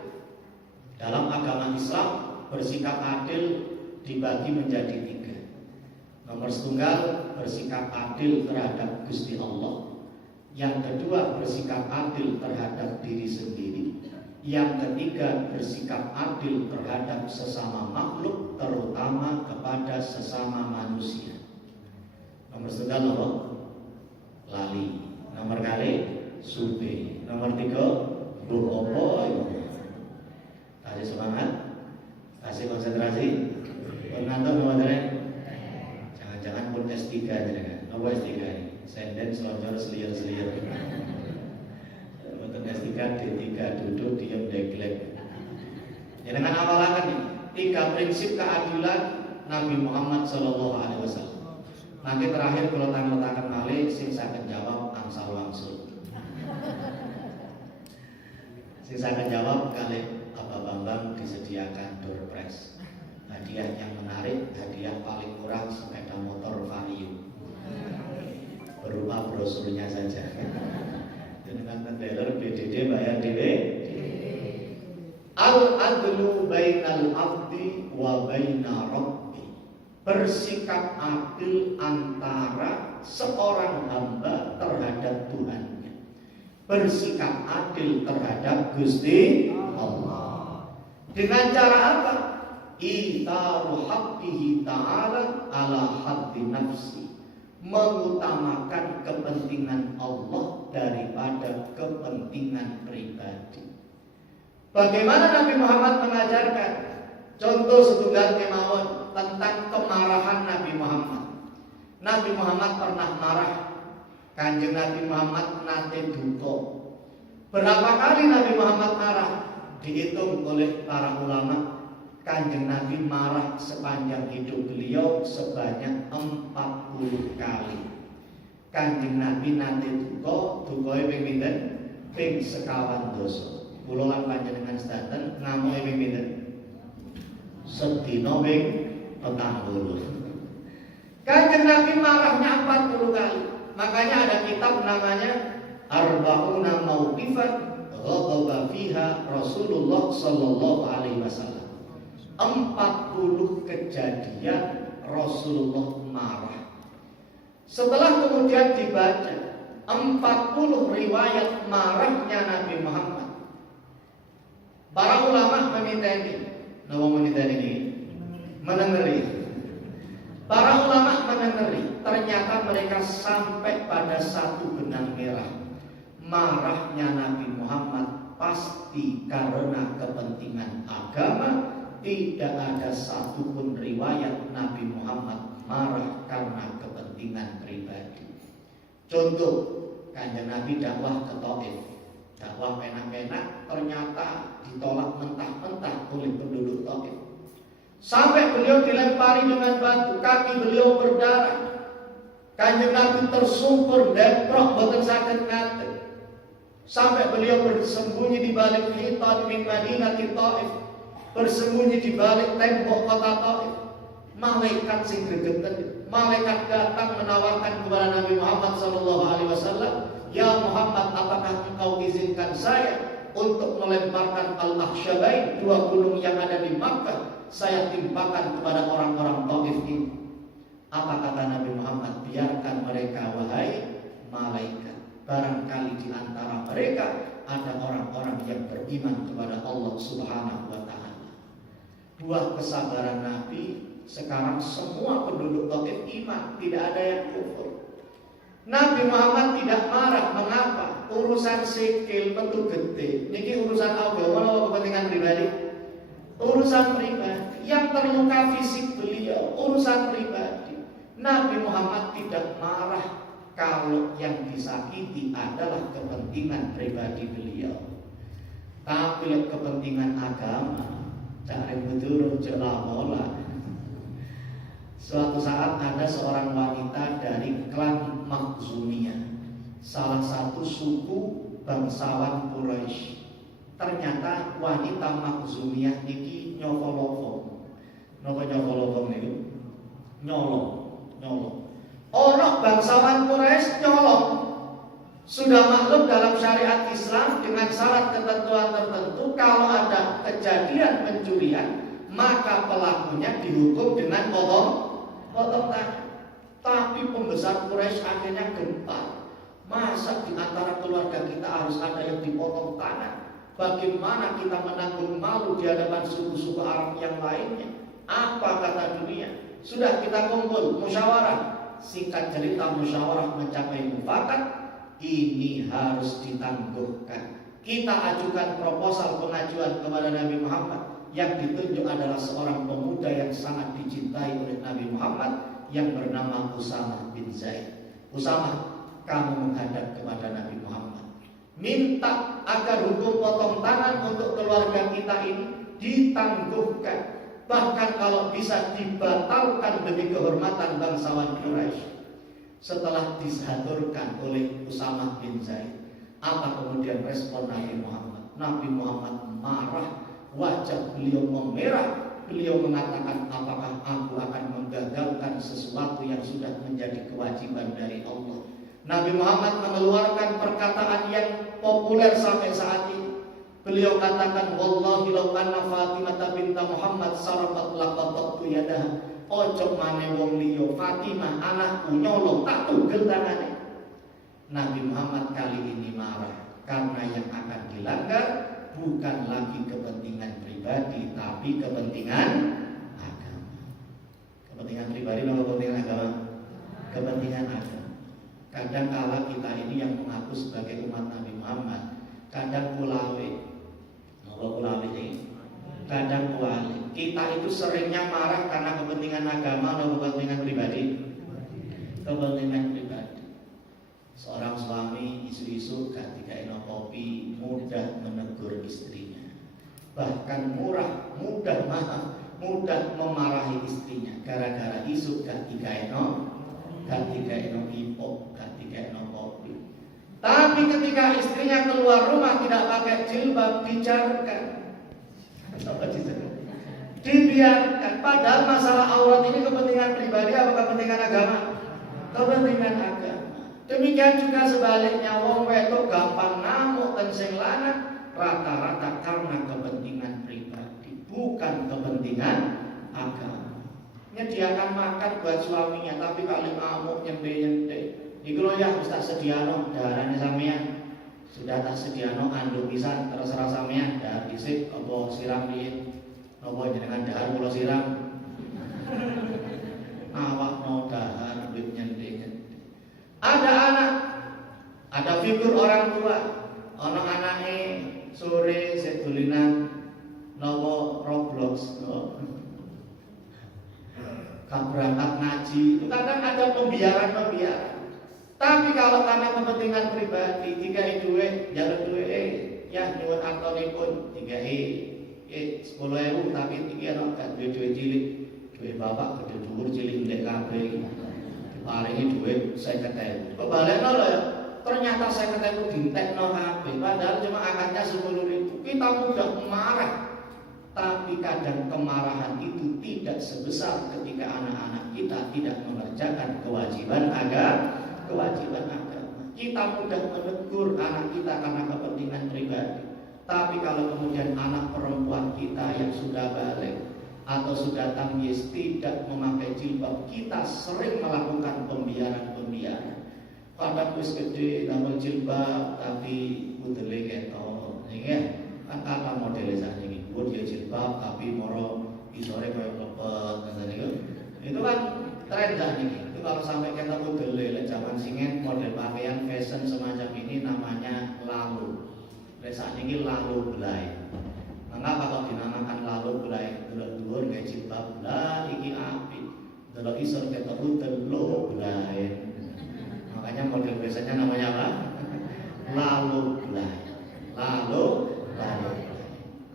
Dalam agama Islam, bersikap adil dibagi menjadi 3. Nomor 1, bersikap adil terhadap Gusti Allah. Yang kedua, bersikap adil terhadap diri sendiri. Yang ketiga, bersikap adil terhadap sesama makhluk, terutama kepada sesama manusia. Nomor 1 apa? Lali. Nomor kali supe. Nomor 3, bukopo. Kasih semangat, kasih konsentrasi. Penonton nomor jangan-jangan pun S3 jangan. Apa S3 ini? Senden, selonjor, selir-selir. Untuk S3, D3 duduk, diam, deglek. Ya dengan amalakan ini 3 prinsip keadilan Nabi Muhammad sallallahu alaihi wasallam. Nanti terakhir kalau tanggal malih sing saged jawab angsal wangsul. Sing saged jawab kali Pak Bambang disediakan door prize. Hadiah yang menarik, hadiah paling kurang sepeda motor Vario. Berupa brosurnya saja. Dengan mendeler BDD bayar dewe. Al-adlu bainal abdi wa baina rabbi. Bersikap adil antara seorang hamba terhadap Tuhannya. Bersikap adil terhadap Gusti Allah. Dengan cara apa? Itharu haqqihi ta'ala ala haddi nafsi. Mengutamakan kepentingan Allah daripada kepentingan pribadi. Bagaimana Nabi Muhammad mengajarkan? Contoh setunggal kemawon tentang kemarahan Nabi Muhammad. Nabi Muhammad pernah marah. Kanjeng Nabi Muhammad nate duka. Berapa kali Nabi Muhammad marah? Dihitung oleh para ulama. Kanjeng Nabi marah sepanjang hidup beliau sebanyak 40 kali. Kanjeng Nabi nate duka, dukae ping pinten? Ping 50 dosa. Kula lan panjenengan sedanten ngamuke ping pinten? Sedina ping 40. Kanjeng Nabi marahnya 40 kali. Makanya ada kitab namanya Arba'una Mauqifan ghadaba fiha Rasulullah sallallahu alaihi wasallam. 40 kejadian Rasulullah marah. Setelah kemudian dibaca 40 riwayat marahnya Nabi Muhammad, para ulama meniteni, menengeri. Para ulama menengeri, ternyata mereka sampai pada satu benang merah. Marahnya Nabi Muhammad pasti karena kepentingan agama. Tidak ada satupun riwayat Nabi Muhammad marah karena kepentingan pribadi. Contoh, Kanjeng Nabi dakwah ke Taif. Dakwah enak-enak ternyata ditolak mentah-mentah oleh penduduk Taif. Sampai beliau dilempari dengan batu, kaki beliau berdarah. Kanjeng Nabi tersungkur deprok boten saged ngaten. Sampai beliau bersembunyi di balik hitan min Madinati Taif, bersembunyi di balik tembok kota Taif. Malaikat sing gregeten, malaikat datang menawarkan kepada Nabi Muhammad SAW, "Ya Muhammad, apakah engkau izinkan saya untuk melemparkan Al-Akhsyabain, 2 gunung yang ada di Makkah, saya timpakan kepada orang-orang Taif ini?" Apa kata Nabi Muhammad? "Biarkan mereka, wahai malaikat. Barangkali di antara mereka ada orang-orang yang beriman kepada Allah Subhanahu wa ta'ala." Buah kesabaran Nabi, sekarang semua penduduk Taif iman, tidak ada yang kufur. Nabi Muhammad tidak marah. Mengapa? Urusan sikil metu gede. Niki urusan agama, kepentingan pribadi. Urusan pribadi. Yang terluka fisik beliau, urusan pribadi. Nabi Muhammad tidak marah kalau yang disakiti adalah kepentingan pribadi beliau. Tapi kepentingan agama, cari betul jelamola. Suatu saat ada seorang wanita dari klan Makhzumiyah, salah satu suku bangsawan Quraisy. Ternyata wanita Makhzumiyah niki nyolong. Napa nyolong niku? Nyolong. Orang bangsawan Quraisy nyolong. Sudah maklum dalam syariat Islam dengan syarat ketentuan tertentu, kalau ada kejadian pencurian maka pelakunya dihukum dengan potong tangan. Tapi pembesar Quraisy akhirnya gentar. Masa di antara keluarga kita harus ada yang dipotong tangan? Bagaimana kita menanggung malu di hadapan suku-suku Arab yang lainnya? Apa kata dunia? Sudah kita kumpul musyawarah. Singkat cerita, musyawarah mencapai mufakat. Ini harus ditangguhkan. Kita ajukan proposal pengajuan kepada Nabi Muhammad. Yang ditunjuk adalah seorang pemuda yang sangat dicintai oleh Nabi Muhammad, yang bernama Usamah bin Zaid. Usamah, kamu menghadap kepada Nabi Muhammad, minta agar hukum potong tangan untuk keluarga kita ini ditangguhkan, bahkan kalau bisa dibatalkan demi kehormatan bangsawan Quraisy. Setelah disaturkan oleh Usamah bin Zaid, apa kemudian respon Nabi Muhammad? Nabi Muhammad marah, wajah beliau memerah. Beliau mengatakan, apakah aku akan menggagalkan sesuatu yang sudah menjadi kewajiban dari Allah? Nabi Muhammad mengeluarkan perkataan yang populer sampai saat ini. Beliau katakan, wallahi law anna Fatimah binta Muhammad sarafat laqatattu yadaha. Ojo mane wong liya, Fatimah anakku nyolong tak tugel tangane. Nabi Muhammad kali ini marah karena yang akan dilanggar bukan lagi kepentingan pribadi, tapi kepentingan agama. Kepentingan pribadi atau kepentingan agama? Kepentingan agama. Kadang kala kita ini yang mengaku sebagai umat Nabi Muhammad, kadang kulawe, kadang kuali. Kita itu seringnya marah karena kepentingan agama atau kepentingan pribadi? Kepentingan pribadi. Seorang suami isu-isu ketika kopi mudah menegur istrinya, bahkan mudah memarahi istrinya gara-gara isu ketika ipok, ketika kopi. Tapi ketika istrinya keluar rumah tidak pakai jilbab, dibiarkan. Padahal masalah aurat ini kepentingan pribadi apa kepentingan agama? Kepentingan agama. Demikian juga sebaliknya, wong wedok gampang ngamuk dan sing lanang rata-rata karena kepentingan pribadi, bukan kepentingan agama. Nyediakan makan buat suaminya, tapi kali ngamuk nyende. Iku lho ya Ustaz Sediano, darane sampean. Sudah tak sediano anduk pisan, terserah sampean, dahar dhisik apa siram piye. Napa jenengan dahar kula siram. Awak no dahar duit nyende. Ada anak, ada figur orang tua, ana anake sore sedulinan nopo Roblox, berangkat ngaji, itu kadang ada pembiaran. Tapi kalau karena kepentingan pribadi, tiga duit, jalan duit, ya nyuwun aktonipun, 10.000 tapi tiga kan duit cilik, duit bapak gede dhuwur cilik ndek kabeh. Palingi duit 50.000. Kebaliknya loh ya, ternyata 50.000 dintekno kabeh, padahal cuma akadnya 10.000. Kita mudah marah, tapi kadang kemarahan itu tidak sebesar ketika anak-anak kita tidak mengerjakan kewajiban agama. Kita mudah menegur anak kita karena kepentingan pribadi. Tapi kalau kemudian anak perempuan kita yang sudah balik atau sudah tamyiz tidak memakai jilbab, kita sering melakukan pembiaran. Kadang wis gede tambah jilbab tapi udele ketok. Nggih, kan apa modele sakniki? Buat dia jilbab tapi moro isore koyo lepet ngene niku. Itu kan tren dah niki. Itu kalau sampai kita udele lek zaman singen model pakaian fashion semacam ini namanya lalu. Lek sakniki lalu belai. Mengapa kok dinamakan lalu belai? Dhuwur gawe jilbab lah iki apik. Delok isor ketok udelo belai. Makanya model biasanya namanya apa? Lalu belai.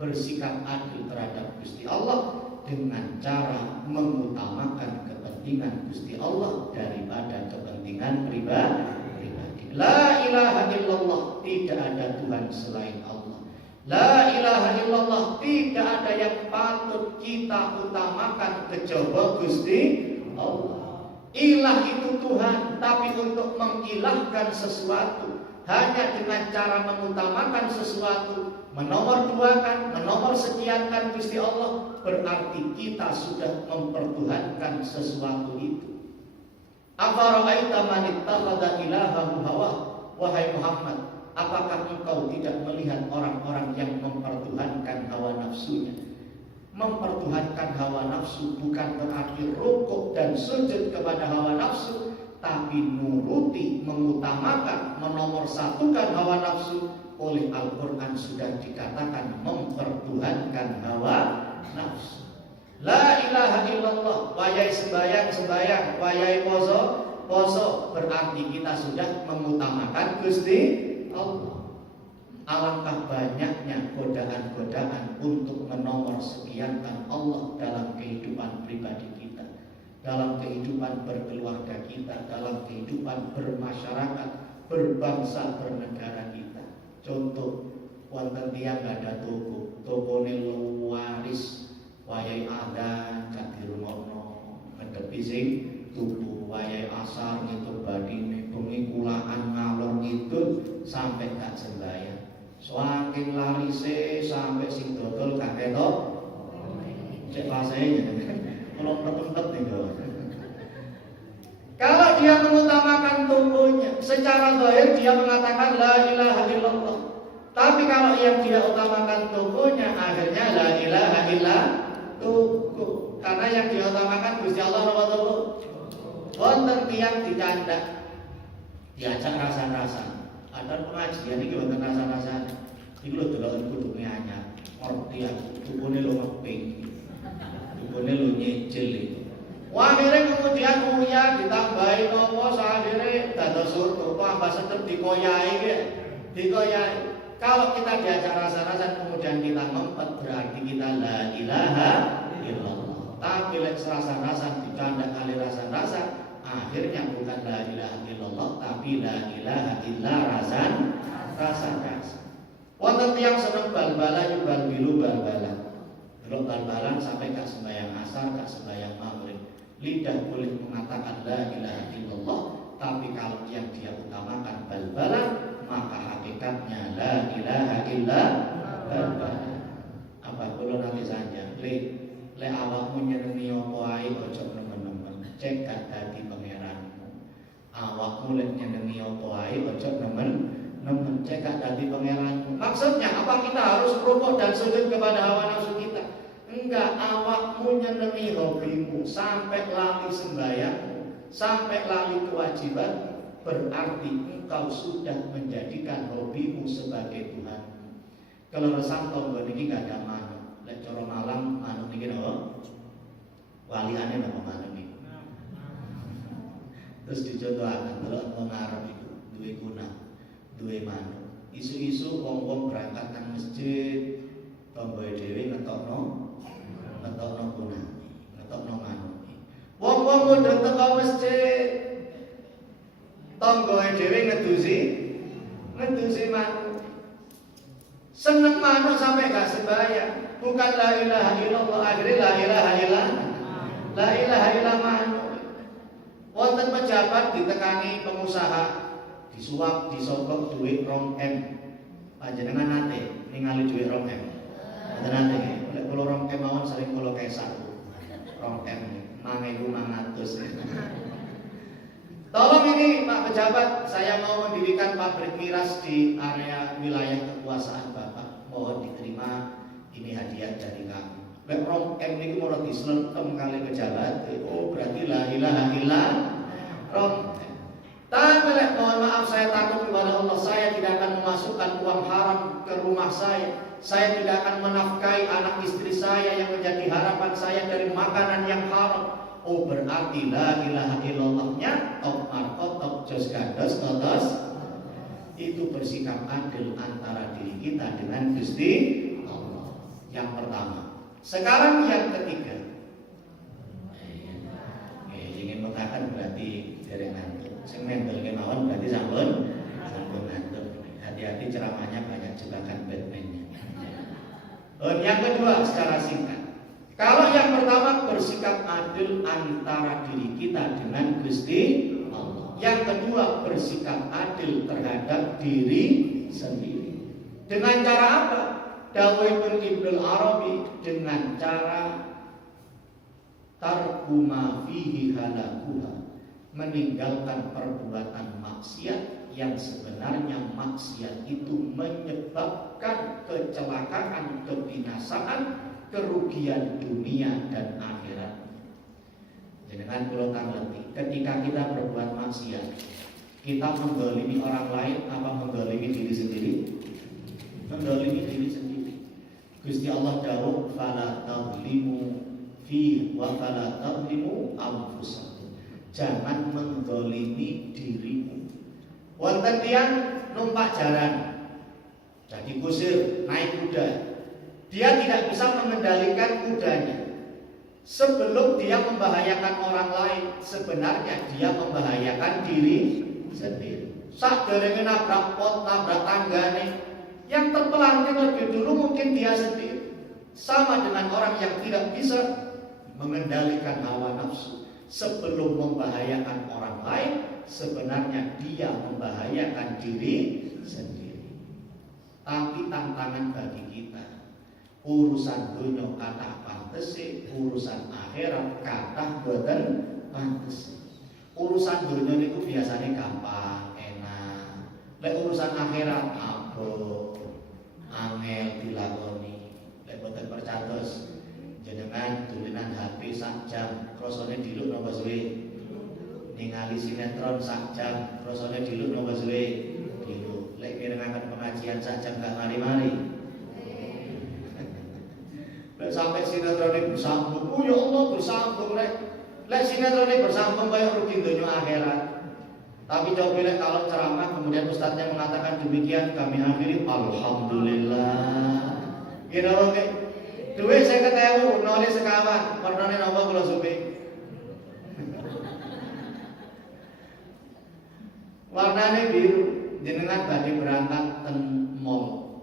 Bersikap adil terhadap Gusti Allah dengan cara mengutamakan kepentingan Gusti Allah daripada kepentingan pribadi. La ilaha illallah, tidak ada Tuhan selain Allah. La ilaha illallah, tidak ada yang patut kita utamakan kejaba Gusti Allah. Ilah itu Tuhan, tapi untuk mengilahkan sesuatu hanya dengan cara mengutamakan sesuatu, menomorduakan, menomorsekiankan Gusti Allah, berarti kita sudah mempertuhankan sesuatu itu. Afara'aita man ittakhadha ilahahu hawah, wahai Muhammad, apakah engkau tidak melihat orang-orang yang mempertuhankan hawa nafsunya? Mempertuhankan hawa nafsu bukan berarti rukuk dan sujud kepada hawa nafsu, tapi nuruti, mengutamakan, menomorsatukan hawa nafsu. Oleh Al-Quran sudah dikatakan mempertuhankan hawa nafsu. La ilaha illallah, wayai sembayang, wayai poso, berarti kita sudah mengutamakan Gusti Allah. Alangkah banyaknya godaan-godaan untuk menomor sekiankan Allah dalam kehidupan pribadi kita, dalam kehidupan berkeluarga kita, dalam kehidupan bermasyarakat, berbangsa, bernegara kita. Contoh, wonten tiyang ada tokone waris, wayahe adzan gak dirungokno, ngedepi sing tuku, wayahe asar ngitung badine, bengi kulaan ngalor ngidul sampai gak sembahyang. Saking larise sampai sing dodol gak ketok. Cek rasane kalau tetep niku. Kalau dia mengutamakan tubuhnya, secara zahir dia mengatakan la ilaha illallah. Tapi kalau yang dia utamakan tubuhnya, akhirnya la ilaha illa tubuh. Karena yang dia utamakan Gusti Allah nomor tubuh. Wonten tiyang dicandak, diajak rasa-rasa. Ada pengajian iki wonten rasa-rasa. Iku lho deloken kudune anyar. Ngerti aku, tukune lho ngeping. Tukune lho nyicil iki. Wah, akhirnya kemudian uyah ditambahi nopo sakhire dados surga. Kok ambas sedep dikoyahi ge. Dikoyahi. Kalau kita diajak rasa-rasa kemudian kita ngempet, berarti kita la ilaha illallah. Tapi lek rasa-rasa dicandak kali rasa-rasa, akhirnya bukan la ilaha illallah tapi la ilaha illa rasa-rasa. Wonten tiyang seneng bal-balan yubal bilu bal-balan. Delok bal-balan sampai gak sembahyang asar, gak sembahyang maghrib. Lidah boleh mengatakan la ilaha illallah, tapi kalau yang dia utamakan bal-balan, maka hakikatnya la ilaha illa bal-balan. Apa kula nanti saja, le awakmu nyenengi apa ae ojo nemen-nemen. Cek gak dadi pangeranmu. Awakmu le nyenengi apa ae ojo nemen-nemen. Cek gak dadi pangeranmu. Maksudnya apa kita harus rukuk dan sujud kepada hawa nafsu kita? Enggak, awakmu nyenengi hobimu sampai lali sembahyangmu, sampai lali kewajiban, berarti engkau sudah menjadikan hobimu sebagai Tuhan. Kalau resang tonggo niki gak ada manuk, lek cara Malang manuk niki napa? Waliane napa manuk niki? Terus dicontohaken delok wong Arab iku duwe kunang, duwe manuk. Isu-isu wong-wong berangkat nang masjid, tonggoe dhewe ngetokno kunang, ngetokno manuk. Wong-wong mudhun teko masjid, tonggoe dhewe ngedusi manuk. Seneng manuk sampai gak sembahyang. Bukan la ilaha illallah, akhirnya la ilaha illa manuk. Wonten pejabat ditekani pengusaha, disuap, disogok duit 2M. Panjenengan nate ningali duit 2M. Mboten nate. Lek kula 2M mawon sering kula kesak. 2M 4.500. Tolong ini Pak Pejabat, saya mau mendirikan pabrik miras di area wilayah kekuasaan Bapak. Mohon diterima, ini hadiah dari kami. Lek 2M niku moro dislentem kali pejabat. Oh, berarti la ilaha illa 2M. Tapi lek mohon maaf saya takut kepada Allah, saya tidak akan memasukkan uang haram ke rumah saya. Saya tidak akan menafkahi anak istri saya yang menjadi harapan saya dari makanan yang haram. Oh, berarti la ilaha illallahnya top markot, top jos gandos, totos. Itu bersikap adil antara diri kita dengan Gusti Allah. Yang pertama. Sekarang yang ketiga. Ingin mengatakan berarti dari nanti. Sing mendel kemawon berarti sampun ngantuk. Hati-hati ceramahnya banyak jebakan Batman-nya. Yang kedua secara singkat. Kalau yang pertama bersikap adil antara diri kita dengan Gusti Allah. Yang kedua bersikap adil terhadap diri sendiri. Dengan cara apa? Dawuhipun Ibnu Arabi, dengan cara tarku ma fihi halakuha, meninggalkan perbuatan maksiat yang sebenarnya maksiat itu menyebabkan kecelakaan, kebinasaan, kerugian dunia dan akhirat. Jangan kula tangleti, ketika kita berbuat maksiat, kita mendzalimi orang lain apa mendzalimi diri sendiri? Mendzalimi diri sendiri. Gusti Allah dawuh fala tadzlimu fi wa fala tadzlimu anfusakum. Jangan mendzalimi dirimu. Wonten tiyang numpak jaran. dikusir naik kuda. Dia tidak bisa mengendalikan kudanya. Sebelum dia membahayakan orang lain, sebenarnya dia membahayakan diri sendiri. Sakderenge nabrak pot, nabrak tanggane, yang terpelanting lebih dulu mungkin dia sendiri. Sama dengan orang yang tidak bisa mengendalikan hawa nafsu. Sebelum membahayakan orang lain, sebenarnya dia membahayakan diri sendiri. Tapi tantangan bagi kita, urusan dunia kata pantes, urusan akhirat kata boten pantes. Urusan dunia itu biasanya gampang, enak. Lek urusan akhirat abot, angel dilakoni. Lek boten percatos jenengan dolanan HP sak jam, krasane diluk napa suwe. Ningali sinetron sak jam, krasane diluk napa suwe. Diluk. Lek mirengaken pengajian sak jam gak mari-mari. Lek sampai sinetronnya bersambung, oh ya Allah bersambung lek. Lek sinetronnya bersambung kayak rugi dunia akhirat. Tapi coba lek kalau ceramah kemudian ustadznya mengatakan demikian, kami akhiri alhamdulillah. Gini orang duit saya ketemu, nolnya sekawan, warnanya napa kula supi. Warnanya biru, jenengan badhe berangkat ten mall.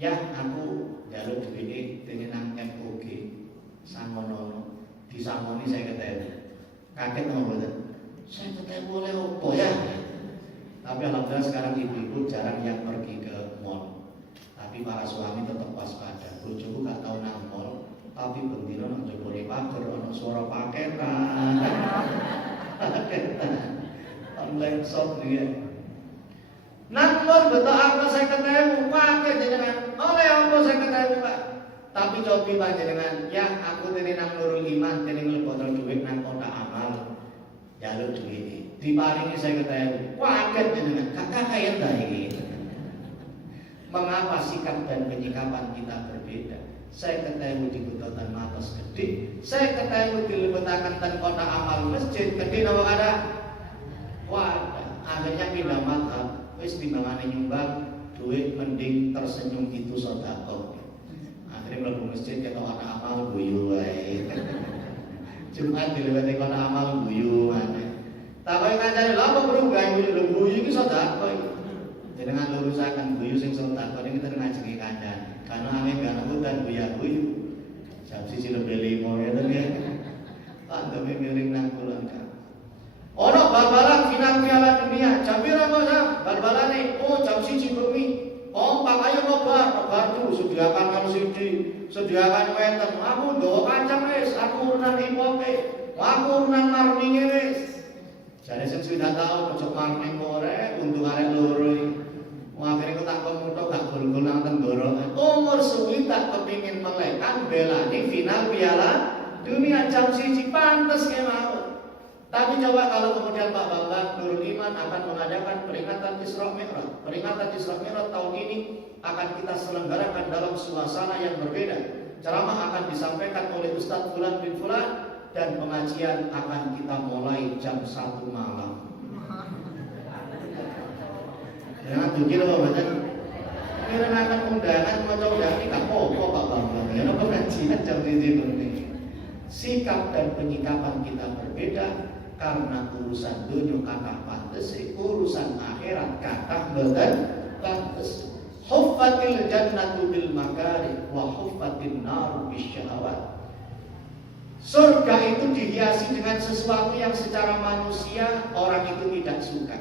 Ya, aku jalur duit dengan MOG sangono. Disangoni saya ketemu. Kaget napa mboten? Saya ketemu oleh opo ya. Tapi alhamdulillah sekarang ibu-ibu jarang yang pergi ke mall. Tapi para suami tetap waspada. Bojoku gak tau nang mall, tapi bendino nang jebone pager ana suara paketan. Online shop dia. Nang mall betul apa saya ketemu paket jenengan. Oleh apa saya ketemu Pak? Tapi cobi panjenengan, ya aku tene nang Nurul Iman, tene ngelebotol duit nang kotak amal. Jalur duit. Diparingi saya ketemu. Paket jenengan. Kakak kaya ta iki. Mengapa sikap dan penyikapan kita berbeda? Saya ketemu di Bututan Matos gede, saya ketemu di Lebetakan dan kota amal masjid gede nama ada. Wah, akhirnya pindah madhab. Wis timbangane nyumbang duit mending tersenyum itu sedekah. Akhirnya mlebu masjid ketok anak amal guyu wae. Jumat di Lebetakan kota amal guyu maneh. Takoki kancane lha apa berubah guyu iki sedekah. Jenengan lurusaken guyu sing sedekah niki kita ngajengi kandhane. Karena ame gak hutan guyu. Jam 1:05 ngeten ya. Pandemi miring nang kulon kan. Ono bal-balan final Piala Dunia. Jam pira kok Sam? Bal-balane oh jam 1 bengi. Kompak ayo nobar dulu sediakan LCD, sediakan weten. Aku nggawa kancam wis, aku urunan hipoke. Aku urunan marning wis. Jare sing sudah tahu ojo marning ore untung arek loro iki. Akhirnya aku tak komuto gak gol-gol nang tenggorokan. Umur suwi tak kepingin melekan belani final Piala Dunia jam 1 pantes kemau. Tapi coba kalau kemudian Pak Bambang Nurul Iman akan mengadakan peringatan Isra Mi'raj. Peringatan Isra Mi'raj tahun ini akan kita selenggarakan dalam suasana yang berbeda. Ceramah akan disampaikan oleh Ustadz Fulan bin Fulan dan pengajian akan kita mulai jam 1 malam. Jangan dukir apa macam kira akan undangan macam undangan ini gak apa-apa Pak Bambang. Ya apa pengajian jam ini. Sikap dan penyikapan kita berbeda karena urusan dunia kata pantes, urusan akhirat kata boten pantes. Huffatil jannatu bil makari wa huffatin naru bisyahawat. Surga itu dihiasi dengan sesuatu yang secara manusia orang itu tidak suka.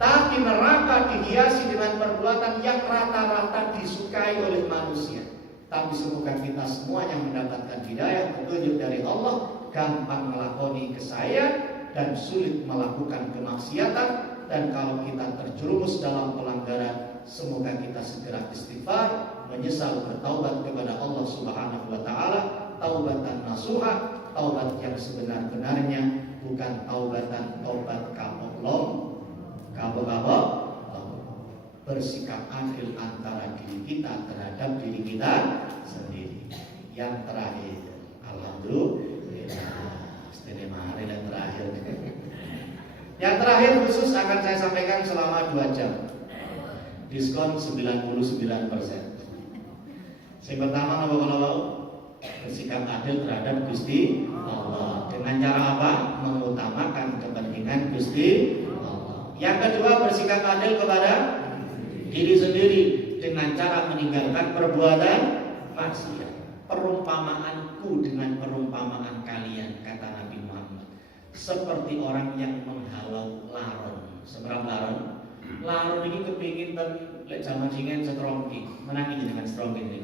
Tapi neraka dihiasi dengan perbuatan yang rata-rata disukai oleh manusia. Tapi semoga kita semua yang mendapatkan hidayah petunjuk dari Allah, gampang melakoni kesayaan dan sulit melakukan kemaksiatan. Dan kalau kita terjerumus dalam pelanggaran, semoga kita segera istighfar, menyesal, bertaubat kepada Allah Subhanahu wa taala, taubatan nasuha, taubat yang sebenar-benarnya, bukan taubatan taubat kapok bersikap adil antara diri kita terhadap diri kita sendiri. Yang terakhir, alhamdulillah, yang terakhir. Yang terakhir khusus akan saya sampaikan selama 2 jam. diskon 99%. Yang pertama apa kalau bersikap adil terhadap Gusti Allah. Dengan cara apa? Mengutamakan kepentingan Gusti Allah. Yang kedua, bersikap adil kepada diri sendiri dengan cara meninggalkan perbuatan maksiat. Perumpamaanku dengan perumpamaan kalian, kata Nabi Muhammad, seperti orang yang menghalau laron. Seberapa laron? Laron ini kepingin dan lek zaman singen setrongki, menangi dengan strongki ini.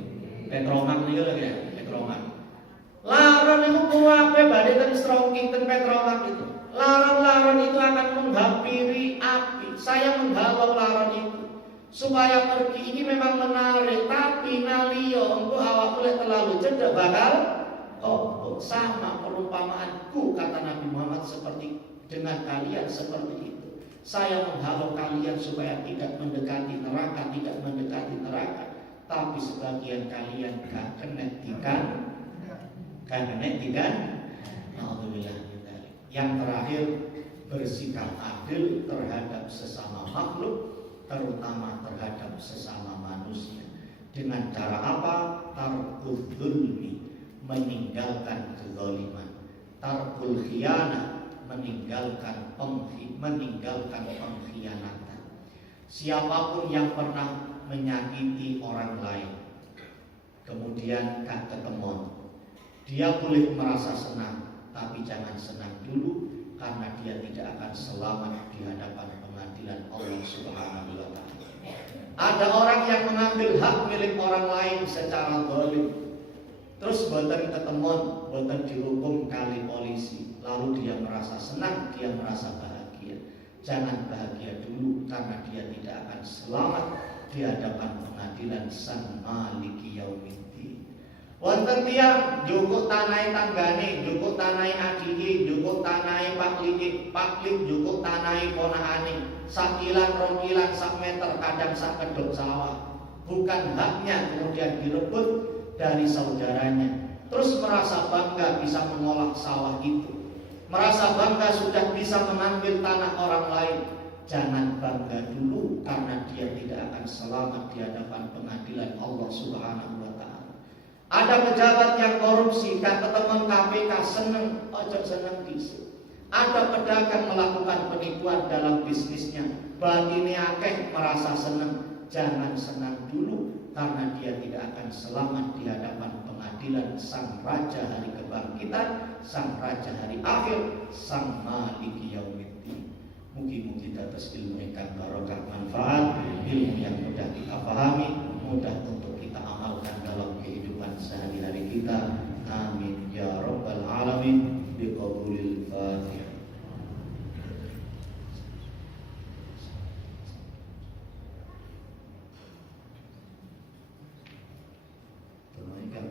Petromak nih lagi ya, petromak. Laron itu kuape badai dan strongki dan petromak itu. Laron-laron itu akan menghampiri api. Saya menghalau laron itu supaya pergi. Ini memang menarik, tapi nalio engko awak boleh terlalu cedek bakal sama perumpamaanku, kata Nabi Muhammad, seperti dengan kalian seperti itu. Saya menghalau kalian supaya tidak mendekati neraka, tapi sebagian kalian gak kena tikan. Alhamdulillah. Yang terakhir, bersikap adil terhadap sesama makhluk, terutama terhadap sesama manusia. Dengan cara apa? Tarkul dzulmi, meninggalkan kezaliman. Tarkul khiyanah, meninggalkan pengkhianatan. Siapapun yang pernah menyakiti orang lain, kemudian gak ketemu, dia boleh merasa senang, tapi jangan senang dulu, karena dia tidak akan selamat di hadapan pengadilan Allah Subhanahu wa Ta'ala. Ada orang yang mengambil hak milik orang lain secara zalim, terus boten ketemuan, boten dihukum kali polisi, lalu dia merasa senang, dia merasa bahagia. Jangan bahagia dulu, karena dia tidak akan selamat di hadapan pengadilan Sang Maliki Yaumiddin. Wonten tiyang njukuk tanahe tanggane, njukuk tanahe adike, njukuk tanahe paklike, paklik njukuk tanahe ponakane, sak kilan, rong kilan, sak meter, kadang sak kedok sawah. Bukan haknya, kemudian direbut dari saudaranya. Terus merasa bangga bisa mengolah sawah itu, merasa bangga sudah bisa mengambil tanah orang lain. Jangan bangga dulu, karena dia tidak akan selamat di hadapan pengadilan Allah Subhanahu wa Ta'ala. Ada pejabat yang korupsi, kata teman KPK, seneng, ojo seneng disi. Ada pedagang melakukan penipuan dalam bisnisnya, batine akeh merasa seneng. Jangan senang dulu, karena dia tidak akan selamat di hadapan pengadilan Sang Raja hari kebangkitan, Sang Raja hari akhir, Sang Maliki Yaumiddin. Mugi-mugi dados ilmu ingkang barokah manfaat, ilmu yang mudah kita pahami, mudah untuk kita amalkan dalam kehidupan sehari-hari kita. Amin ya rabbal alamin. Biqabulil Fatihah. Tunaikan